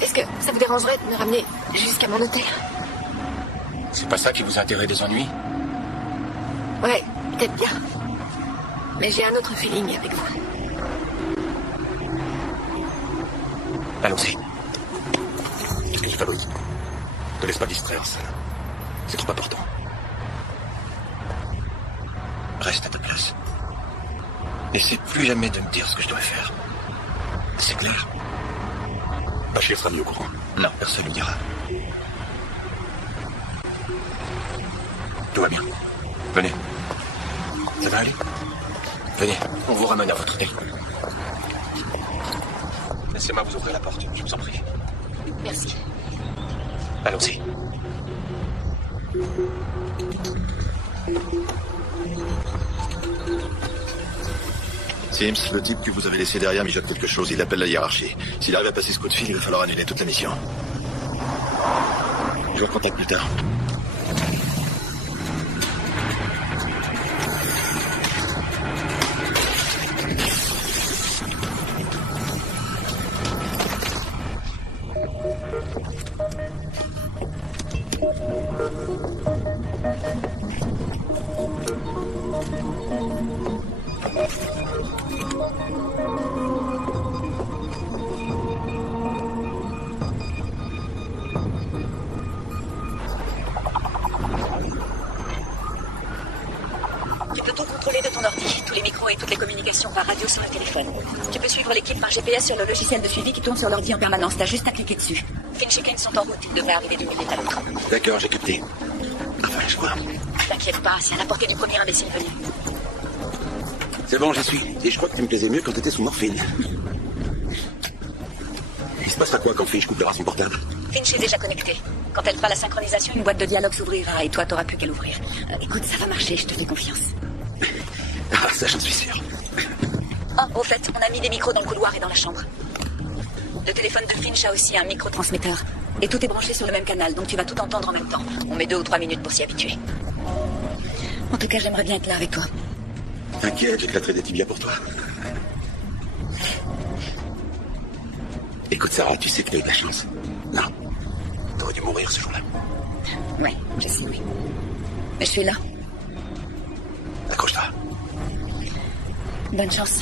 Est-ce que ça vous dérangerait de me ramener jusqu'à mon hôtel? C'est pas ça qui vous a attiré des ennuis? Ouais, peut-être bien. Mais j'ai un autre feeling avec vous. Allons-y. Qu'est-ce que tu fabriques? Ne te laisse pas distraire, ça. C'est trop important. Reste à ta place. N'essaie plus jamais de me dire ce que je dois faire. C'est clair? Bachir sera mis au courant. Non, personne ne le dira. Tout va bien. Venez. Ça va aller? Venez, on vous ramène à votre hôtel. Laissez-moi vous ouvrir la porte, je vous en prie. Merci. Allons-y. Sims, le type que vous avez laissé derrière mijote quelque chose. Il appelle la hiérarchie. S'il arrive à passer ce coup de fil, il va falloir annuler toute la mission. Je vous recontacte plus tard. Tu peux tout contrôler de ton ordi, tous les micros et toutes les communications par radio sur le téléphone. Tu peux suivre l'équipe par GPS sur le logiciel de suivi qui tourne sur l'ordi en permanence. T'as juste à cliquer dessus. Finch et Kane sont en route, ils devraient arriver d'une minute à l'autre. D'accord, j'ai capté. Enfin, je vois. T'inquiète pas, c'est à la portée du premier imbécile venu. C'est bon, j'y suis. Et je crois que tu me plaisais mieux quand t'étais sous morphine. Il se passera quoi quand Finch coupera son portable? Finch est déjà connecté. Quand elle fera la synchronisation, une boîte de dialogue s'ouvrira et toi, t'auras plus qu'à l'ouvrir. Écoute, ça va marcher, je te fais confiance. Ah, ça, j'en suis sûr. Oh, au fait, on a mis des micros dans le couloir et dans la chambre. Le téléphone de Finch a aussi un microtransmetteur. Et tout est branché sur le même canal, donc tu vas tout entendre en même temps. On met 2 ou 3 minutes pour s'y habituer. En tout cas, j'aimerais bien être là avec toi. T'inquiète, j'éclaterai des tibias pour toi. Écoute, Sarah, tu sais que t'as eu de la chance. Non. T'aurais dû mourir ce jour-là. Ouais, je sais, oui. Mais je suis là. Accroche-toi. Bonne chance.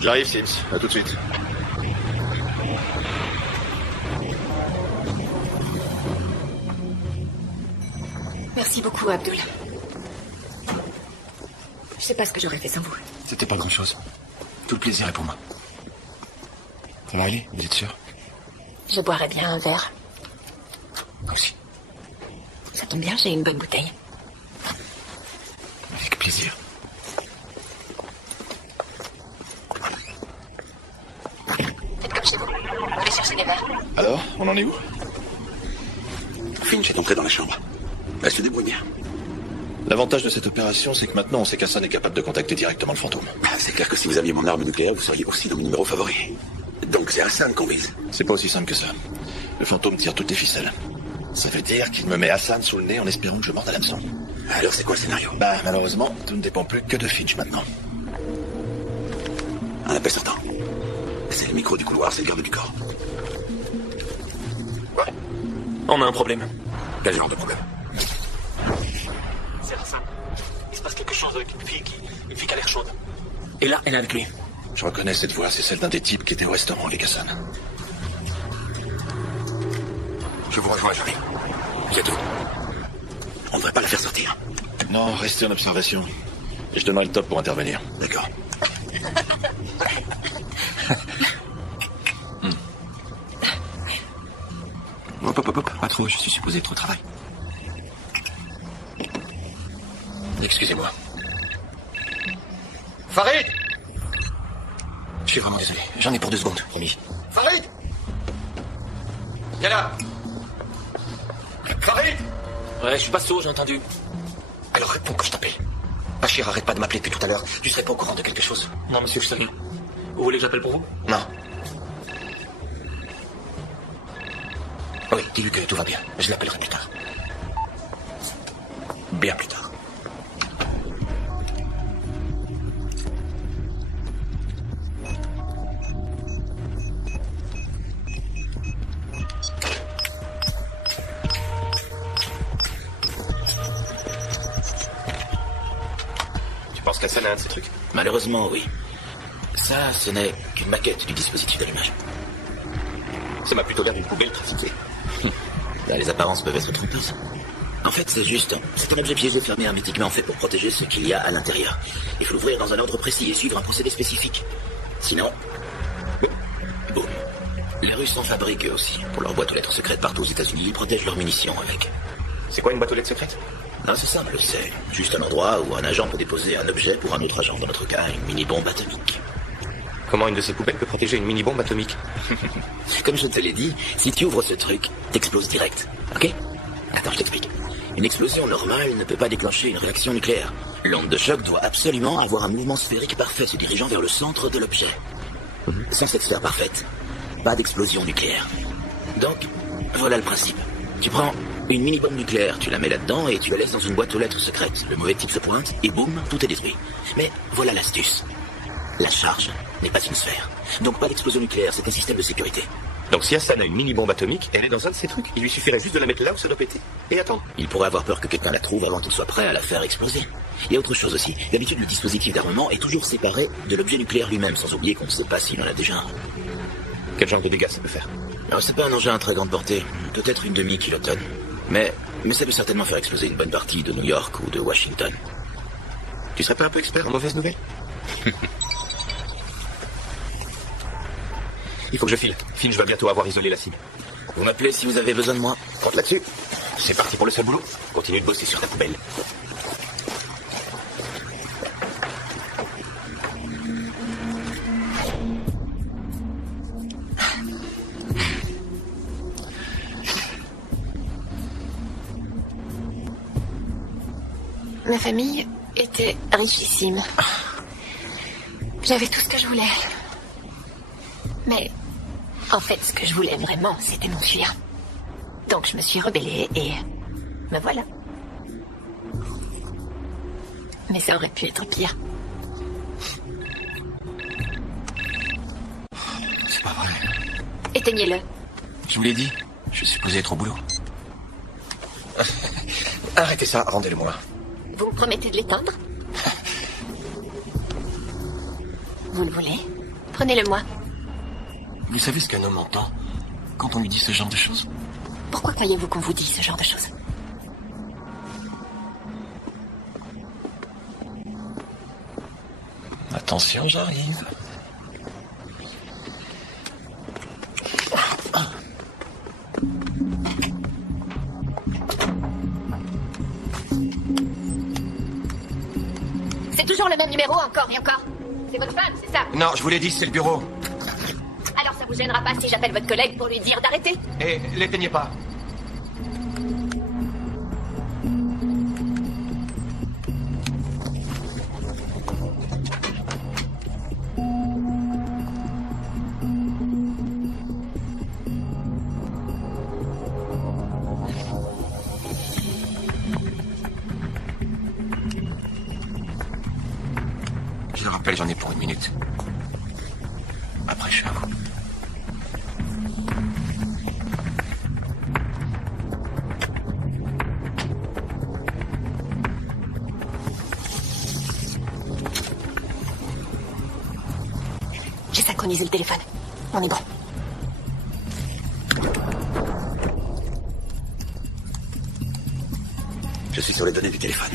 J'arrive, Sims. À tout de suite. Merci beaucoup, Abdul. Je sais pas ce que j'aurais fait sans vous. C'était pas grand-chose. Tout le plaisir est pour moi. Ça va aller? Vous êtes sûr? Je boirais bien un verre. Moi aussi. Ça tombe bien, j'ai une bonne bouteille. Avec plaisir. Faites comme chez vous. On va chercher des verres. Alors, on en est où? Finch est entré dans la chambre. Elle se débrouille bien. L'avantage de cette opération, c'est que maintenant on sait qu'Hassan est capable de contacter directement le fantôme. C'est clair que si vous aviez mon arme nucléaire, vous seriez aussi dans mon numéro favori. Donc c'est Hassan qu'on vise. C'est pas aussi simple que ça. Le fantôme tire toutes les ficelles. Ça veut dire qu'il me met Hassan sous le nez en espérant que je morde à l'hameçon. Alors c'est quoi le scénario? Bah, malheureusement, tout ne dépend plus que de Finch maintenant. Un appel sortant. C'est le micro du couloir, c'est le garde du corps. On a un problème. Quel genre de problème? C'est Hassan. Il se passe quelque chose avec une fille qui a l'air chaude. Et là, elle est avec lui. Je reconnais cette voix, c'est celle d'un des types qui était au restaurant avec Hassan. Je vous rejoins, j'arrive. Vous êtes où? On ne devrait pas la faire sortir. Non, restez en observation. Et je donnerai le top pour intervenir. D'accord. Hop. Pas trop, je suis supposé être au travail. Excusez-moi. Farid! Je suis vraiment désolé. J'en ai pour 2 secondes, promis. Farid! Viens là! Farid! Ouais, je suis pas sourd, j'ai entendu. Alors réponds quand je t'appelle. Bachir, arrête pas de m'appeler depuis tout à l'heure. Tu serais pas au courant de quelque chose? Non, monsieur, je sais rien. Vous voulez que j'appelle pour vous? Non. Oui, dis-lui que tout va bien. Je l'appellerai plus tard. Bien plus tard. Tu penses qu'Hassan a un de ces trucs? Malheureusement, oui. Ça, ce n'est qu'une maquette du dispositif d'allumage. Ça m'a plutôt l'air d'une poubelle trafiquée. Là, les apparences peuvent être trompeuses. En fait, c'est un objet piégé fermé hermétiquement fait pour protéger ce qu'il y a à l'intérieur. Il faut l'ouvrir dans un ordre précis et suivre un procédé spécifique. Sinon, boum. Les Russes en fabriquent eux aussi. Pour leur boîte aux lettres secrètes partout aux États-Unis, ils protègent leurs munitions avec. C'est quoi une boîte aux lettres secrète? Non, c'est simple, c'est juste un endroit où un agent peut déposer un objet pour un autre agent. Dans notre cas, une mini-bombe atomique. Comment une de ces poubelles peut protéger une mini-bombe atomique? Comme je te l'ai dit, si tu ouvres ce truc, t'exploses direct. Ok? Attends, je t'explique. Une explosion normale ne peut pas déclencher une réaction nucléaire. L'onde de choc doit absolument avoir un mouvement sphérique parfait se dirigeant vers le centre de l'objet. Sans cette sphère parfaite, pas d'explosion nucléaire. Donc, voilà le principe. Tu prends une mini-bombe nucléaire, tu la mets là-dedans et tu la laisses dans une boîte aux lettres secrète. Le mauvais type se pointe et boum, tout est détruit. Mais voilà l'astuce. La charge n'est pas une sphère. Donc pas d'explosion nucléaire, c'est un système de sécurité. Donc si Hassan a une mini-bombe atomique, elle est dans un de ces trucs. Il lui suffirait juste de la mettre là où ça doit péter. Et attendre. Il pourrait avoir peur que quelqu'un la trouve avant qu'il soit prêt à la faire exploser. Il y a autre chose aussi. D'habitude, le dispositif d'armement est toujours séparé de l'objet nucléaire lui-même, sans oublier qu'on ne sait pas s'il en a déjà un. Quel genre de dégâts ça peut faire? Alors, c'est pas un engin à très grande portée. Peut-être une demi-kilotonne. Mais ça peut certainement faire exploser une bonne partie de New York ou de Washington. Tu serais pas un peu expert en mauvaises nouvelles? Il faut que je file. Finch va bientôt avoir isolé la cible. Vous m'appelez si vous avez besoin de moi. Compte là-dessus. C'est parti pour le seul boulot. Continue de bosser sur ta poubelle. Ma famille était richissime. J'avais tout ce que je voulais. Mais, en fait, ce que je voulais vraiment, c'était m'enfuir. Donc je me suis rebellée et... me voilà. Mais ça aurait pu être pire. C'est pas vrai. Éteignez-le. Je vous l'ai dit, je suis supposé être au boulot. Arrêtez ça, rendez-le-moi. Vous me promettez de l'éteindre? Vous le voulez? Prenez-le-moi. Vous savez ce qu'un homme entend quand on lui dit ce genre de choses? Pourquoi croyez-vous qu'on vous dit ce genre de choses? Attention, j'arrive. toujours le même numéro, encore et encore. C'est votre femme, c'est ça? Non, je vous l'ai dit, c'est le bureau. Alors ça vous gênera pas si j'appelle votre collègue pour lui dire d'arrêter? Et l'éteignez pas. Je le rappelle, j'en ai pour 1 minute. Après, je suis à vous. J'ai synchronisé le téléphone. On est bon. Je suis sur les données du téléphone.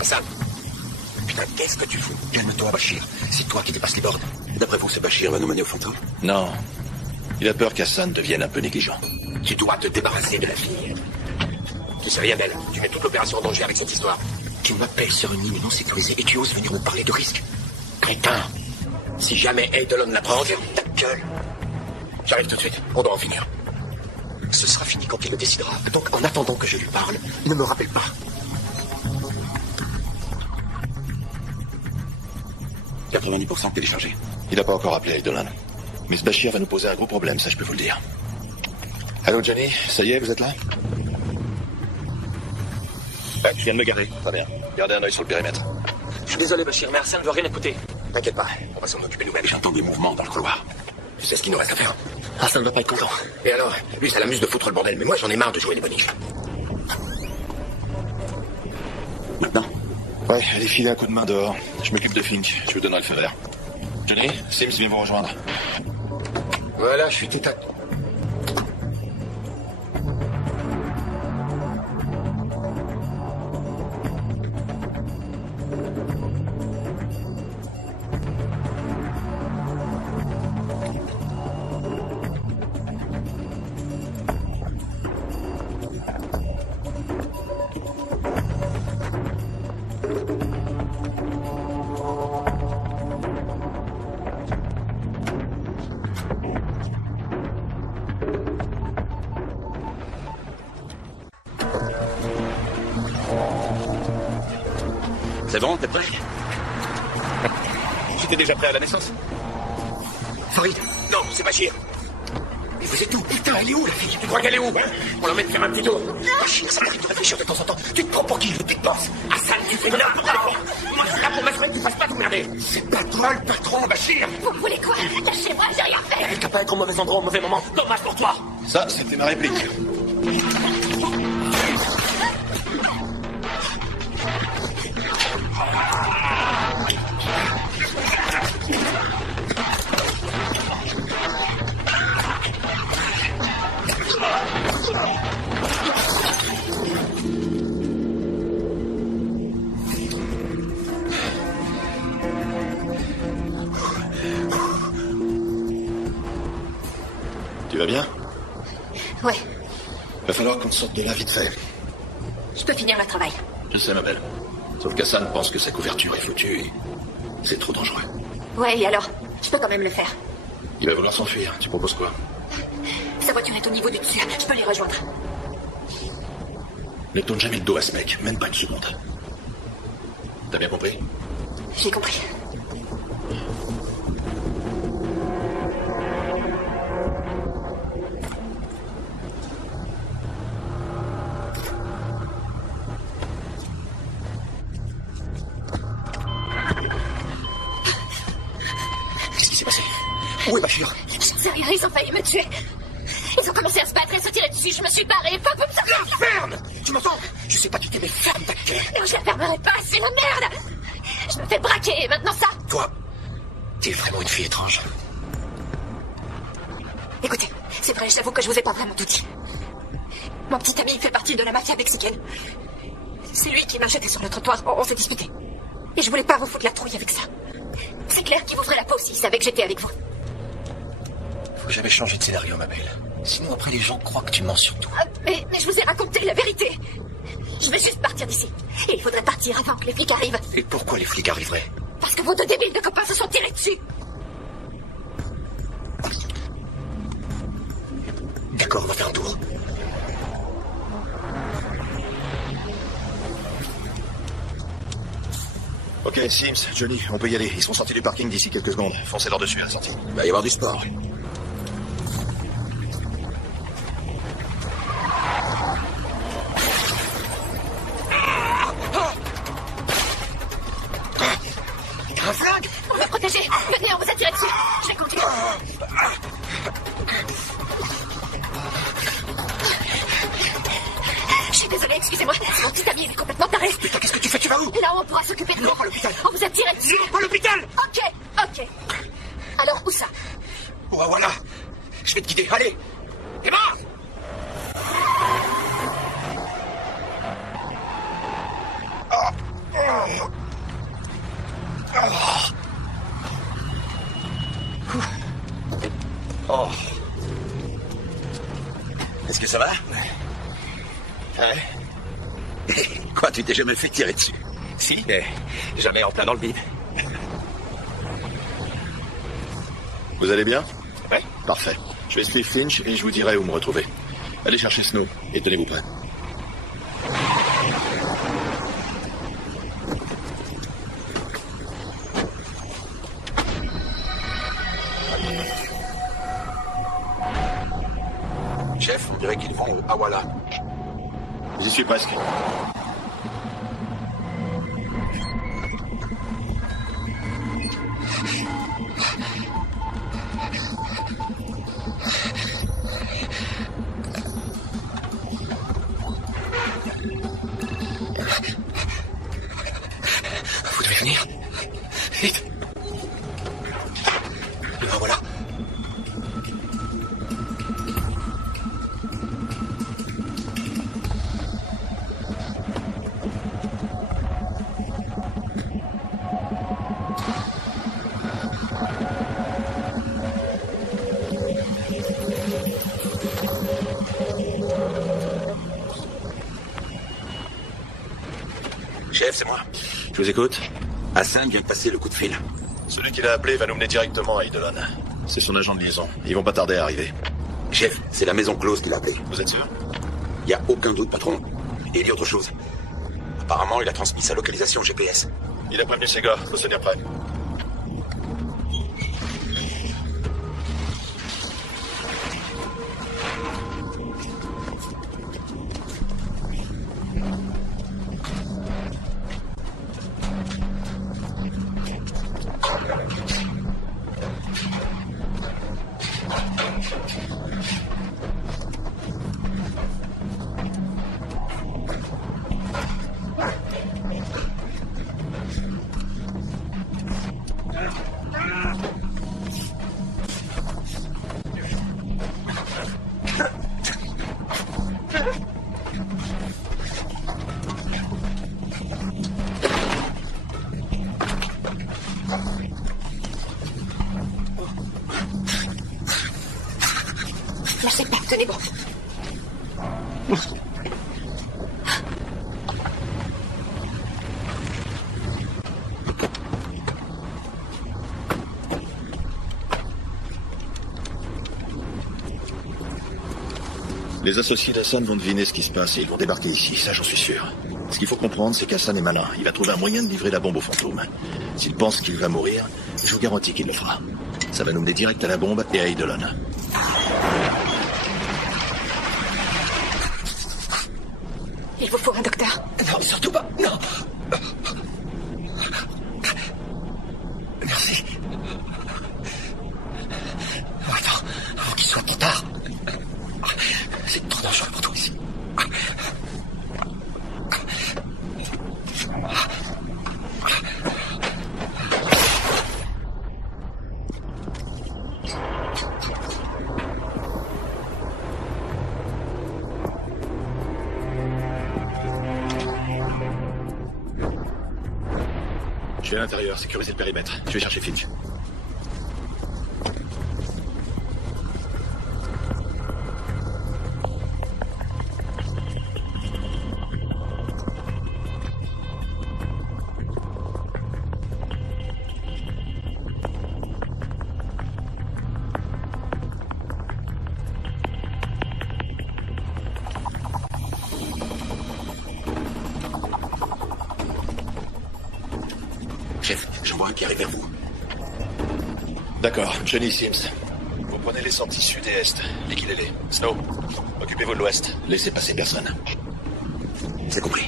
Hassan. Putain, qu'est-ce que tu fous? Calme-toi, Bachir. C'est toi qui dépasses les bornes. D'après vous, ce Bachir va nous mener au fantôme? Non. Il a peur qu'Hassan devienne un peu négligent. Tu dois te débarrasser de la fille. Tu sais rien d'elle. Tu mets toute l'opération en danger avec cette histoire. Tu m'appelles sur une ligne non sécurisée et tu oses venir me parler de risque. Crétin. Si jamais Eidolon l'apprend, ferme ta gueule. J'arrive tout de suite. On doit en finir. Ce sera fini quand il le décidera. Donc, en attendant que je lui parle, ne me rappelle pas. 90% téléchargé. Il n'a pas encore appelé Eidolon. Mais ce Bachir va nous poser un gros problème, ça je peux vous le dire. Allô Johnny, ça y est, vous êtes là? Ouais, je viens de me garer. Très bien. Gardez un œil sur le périmètre. Je suis désolé, Bachir, mais Arsène ne veut rien écouter. T'inquiète pas, on va s'en occuper nous-mêmes. J'entends des mouvements dans le couloir. Tu sais ce qu'il nous reste à faire? Arsène ne va pas être content. Et alors, lui, ça l'amuse de foutre le bordel, mais moi, j'en ai marre de jouer les boniches. Maintenant? Ouais, allez filer un coup de main dehors. Je m'occupe de Fink, je vous donnerai le feu vert. Johnny, Sims vient vous rejoindre. Voilà, je suis tout à... C'est bon, t'es prêt? J'étais déjà prêt à la naissance. Farid. Non, c'est Bachir. Mais vous êtes où? Putain, elle est où, la fille? Tu crois qu'elle est où, hein? On l'emmène faire un petit tour. Bachir, ça m'arrive de réfléchir de temps en temps. Tu te prends pour qui, le Big Boss? Hassan, tu fais n'importe quoi. Moi, je suis là pour m'assurer que tu fasses pas t'emmerder. C'est pas toi le patron, Bachir. Vous voulez quoi? Lâchez-moi, j'ai rien fait. Elle qu'à pas être au mauvais endroit au mauvais moment. Dommage pour toi. Ça, c'était ma réplique. Tu vas bien? Ouais, Va falloir qu'on sorte de là vite fait. je peux finir le travail. Je sais, ma belle. Sauf qu'Hassan pense que sa couverture est foutue et c'est trop dangereux. Ouais, et alors? Je peux quand même le faire. Il va vouloir s'enfuir. Tu proposes quoi? Sa voiture est au niveau du dessus. Je peux les rejoindre. Ne tourne jamais le dos à ce mec, même pas une seconde. T'as bien compris? J'ai compris. Qu'est-ce qui s'est passé? Où est Bachir? J'en sais rien, ils ont failli me tuer. Ils ont commencé à se battre et se tirer dessus. Je me suis barrée. Pas comme ça. La ferme! Tu m'entends? Je sais pas tu t'es, mais ferme ta gueule. Non, je la fermerai pas. C'est la merde. Je me fais braquer et maintenant ça. Toi, t'es vraiment une fille étrange. Écoutez, c'est vrai, j'avoue que je vous ai pas vraiment tout dit. Mon petit ami fait partie de la mafia mexicaine. C'est lui qui m'a jeté sur le trottoir. On s'est disputé. Et je voulais pas vous foutre la trouille avec ça. C'est clair qu'il vous ferait la peau s'il savait que j'étais avec vous. Faut jamais changer de scénario, ma belle. Sinon, après, les gens croient que tu mens sur tout. Mais je vous ai raconté la vérité. Je vais juste partir d'ici. Et il faudrait partir avant que les flics arrivent. Et pourquoi les flics arriveraient? Parce que vos deux débiles de copains se sont tirés dessus. D'accord, on va faire un tour. Ok, Sims, Johnny, on peut y aller. Ils seront sortis du parking d'ici quelques secondes. Foncez leur dessus à la sortie. Il va y avoir du sport. Un flingue? On va protéger. Venez, on vous a tiré dessus. Je vais continuer. Je suis désolée, excusez-moi. Mon petit ami est complètement taré. Putain, qu'est-ce que tu fais? Tu vas où? Là, on pourra s'occuper de Non, vous. pas à l'hôpital. On vous a tiré dessus. Non, pas à l'hôpital. Ok. Alors, où ça? Ouais, voilà. Je vais te guider. Allez. Emma! Oh. Est-ce que ça va? Ouais. Quoi, tu t'es jamais fait tirer dessus? Si, mais jamais en plein dans le vide. Vous allez bien? Ouais. Parfait. Je vais suivre Finch et je vous dirai où me retrouver. Allez chercher Snow et tenez-vous prêts. Chef, on dirait qu'ils vont à Walla. J'y suis presque. Vous devez venir. Vite. Ah, voilà. Chef, c'est moi. Je vous écoute. Hassan vient de passer le coup de fil. Celui qui l'a appelé va nous mener directement à Eidolon. C'est son agent de liaison. Ils vont pas tarder à arriver. Chef, c'est la maison close qui l'a appelé. Vous êtes sûr? Y a aucun doute, patron. Et il dit autre chose. Apparemment, il a transmis sa localisation GPS. Il a prévenu ses gars. Faut se tenir prêt. Lâchez pas, tenez bon. Les associés d'Hassan vont deviner ce qui se passe et ils vont débarquer ici, ça j'en suis sûr. Ce qu'il faut comprendre, c'est qu'Hassan est malin. Il va trouver un moyen de livrer la bombe au fantôme. S'il pense qu'il va mourir, je vous garantis qu'il le fera. Ça va nous mener direct à la bombe et à Eidolon. Il vous faut un docteur. Non, surtout pas. Non. Merci. Oh, attends, avant qu'il soit trop tard. C'est trop dangereux pour toi ici. Je suis à l'intérieur, sécuriser le périmètre. Je vais chercher Finch. qui arrive vers vous. D'accord, Johnny Sims. Vous prenez les sorties sud et est. Liquidez-les. Snow, occupez-vous de l'ouest. Laissez passer personne. C'est compris.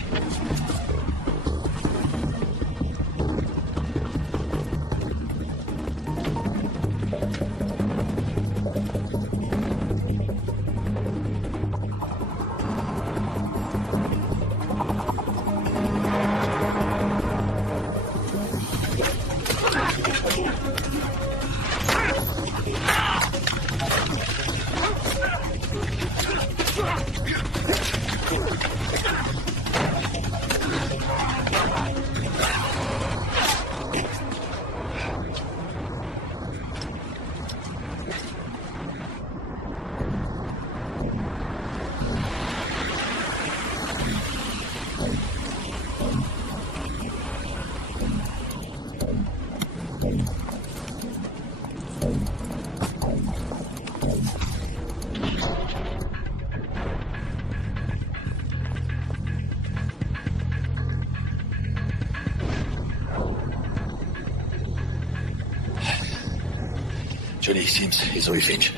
Johnny Sims et Zoe Finch.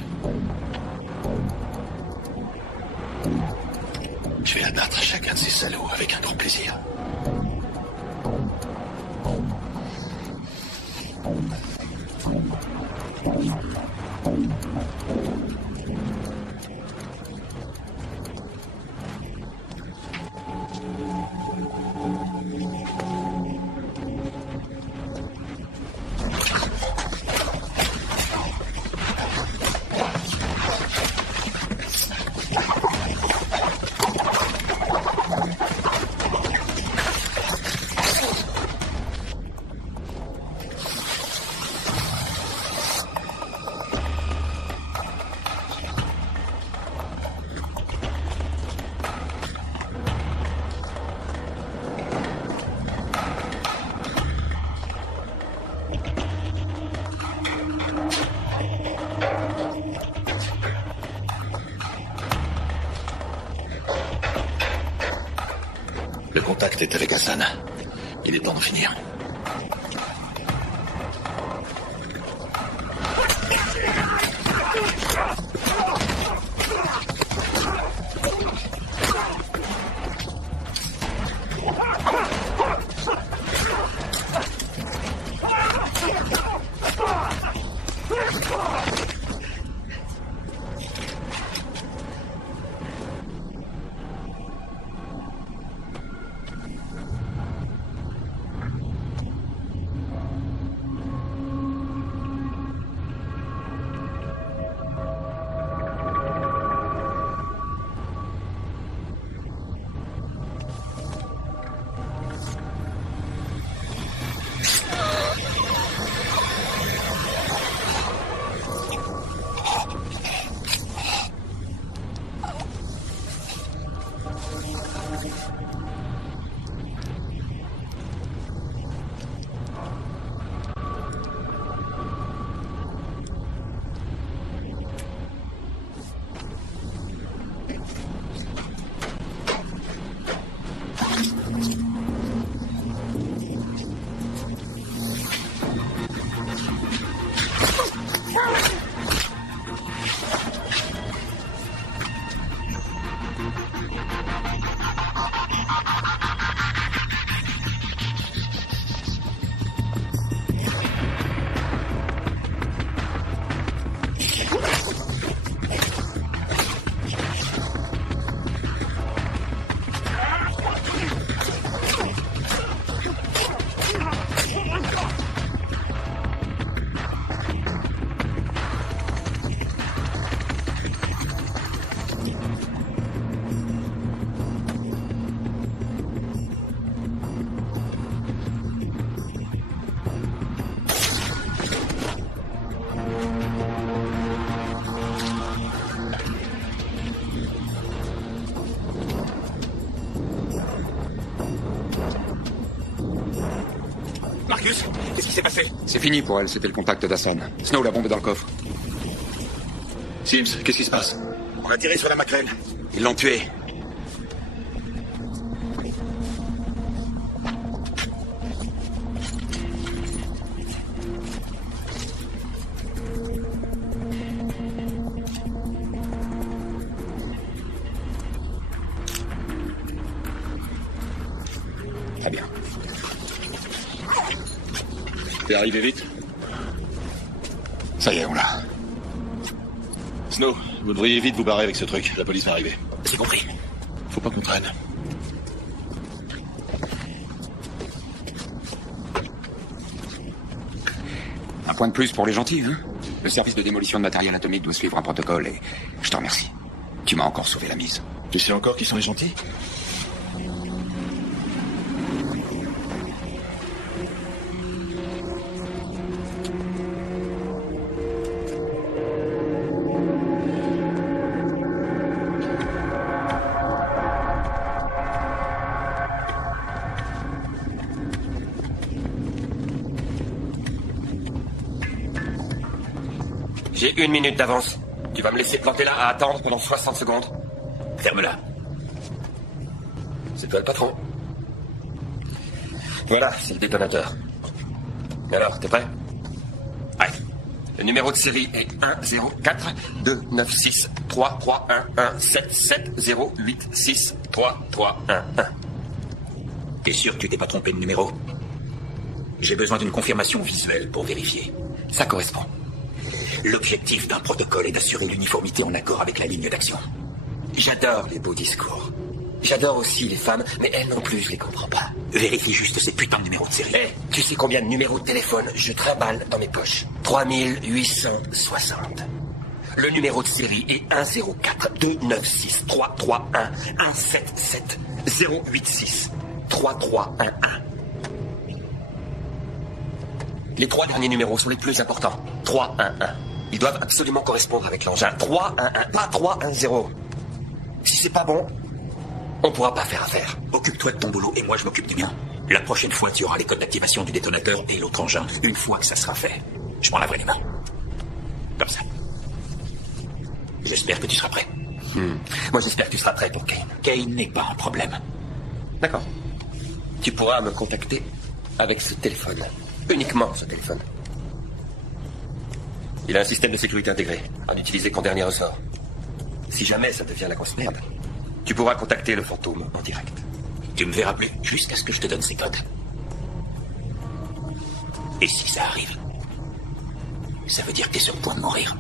Je vais abattre chacun de ces salauds avec un grand plaisir. Le contact est avec Hassan. Il est temps de finir. Marcus, qu'est-ce qui s'est passé? C'est fini pour elle, c'était le contact d'Hassan. Snow l'a bombé dans le coffre. Sims, qu'est-ce qui se passe? On a tiré sur la maquerelle. Ils l'ont tué. T'es arrivé vite? Ça y est, on l'a. Snow, vous devriez vite vous barrer avec ce truc. La police va arriver. C'est compris. Faut pas qu'on traîne. Un point de plus pour les gentils, hein? Le service de démolition de matériel atomique doit suivre un protocole et je te remercie. Tu m'as encore sauvé la mise. Tu sais encore qui sont les gentils? J'ai 1 minute d'avance. Tu vas me laisser planter là à attendre pendant 60 secondes? Ferme-la. C'est toi le patron. Voilà, c'est le détonateur. Alors, t'es prêt? Allez. Le numéro de série est 104 296 3311 77 3311. T'es sûr que tu t'es pas trompé de numéro? J'ai besoin d'une confirmation visuelle pour vérifier. Ça correspond. L'objectif d'un protocole est d'assurer l'uniformité en accord avec la ligne d'action. J'adore les beaux discours. J'adore aussi les femmes, mais elles non plus, je les comprends pas. Vérifie juste ces putains de numéros de série. Hé, tu sais combien de numéros de téléphone je trimballe dans mes poches? 3860. Le numéro de série est 104 296 331 177 086 3311. Les 3 derniers numéros sont les plus importants. 311. Ils doivent absolument correspondre avec l'engin. 311, pas 310. Si c'est pas bon, on pourra pas faire affaire. Occupe-toi de ton boulot et moi je m'occupe du mien. La prochaine fois, tu auras les codes d'activation du détonateur et l'autre engin. Une fois que ça sera fait, je m'en laverai les mains. Comme ça. J'espère que tu seras prêt. Moi, j'espère que tu seras prêt pour Kane. Kane n'est pas un problème. D'accord. Tu pourras me contacter avec ce téléphone. Uniquement ce téléphone. Il a un système de sécurité intégré, à n'utiliser qu'en dernier ressort. Si jamais ça devient la grosse merde, tu pourras contacter le fantôme en direct. Tu me verras plus jusqu'à ce que je te donne ces codes. Et si ça arrive, ça veut dire que t'es sur le point de mourir.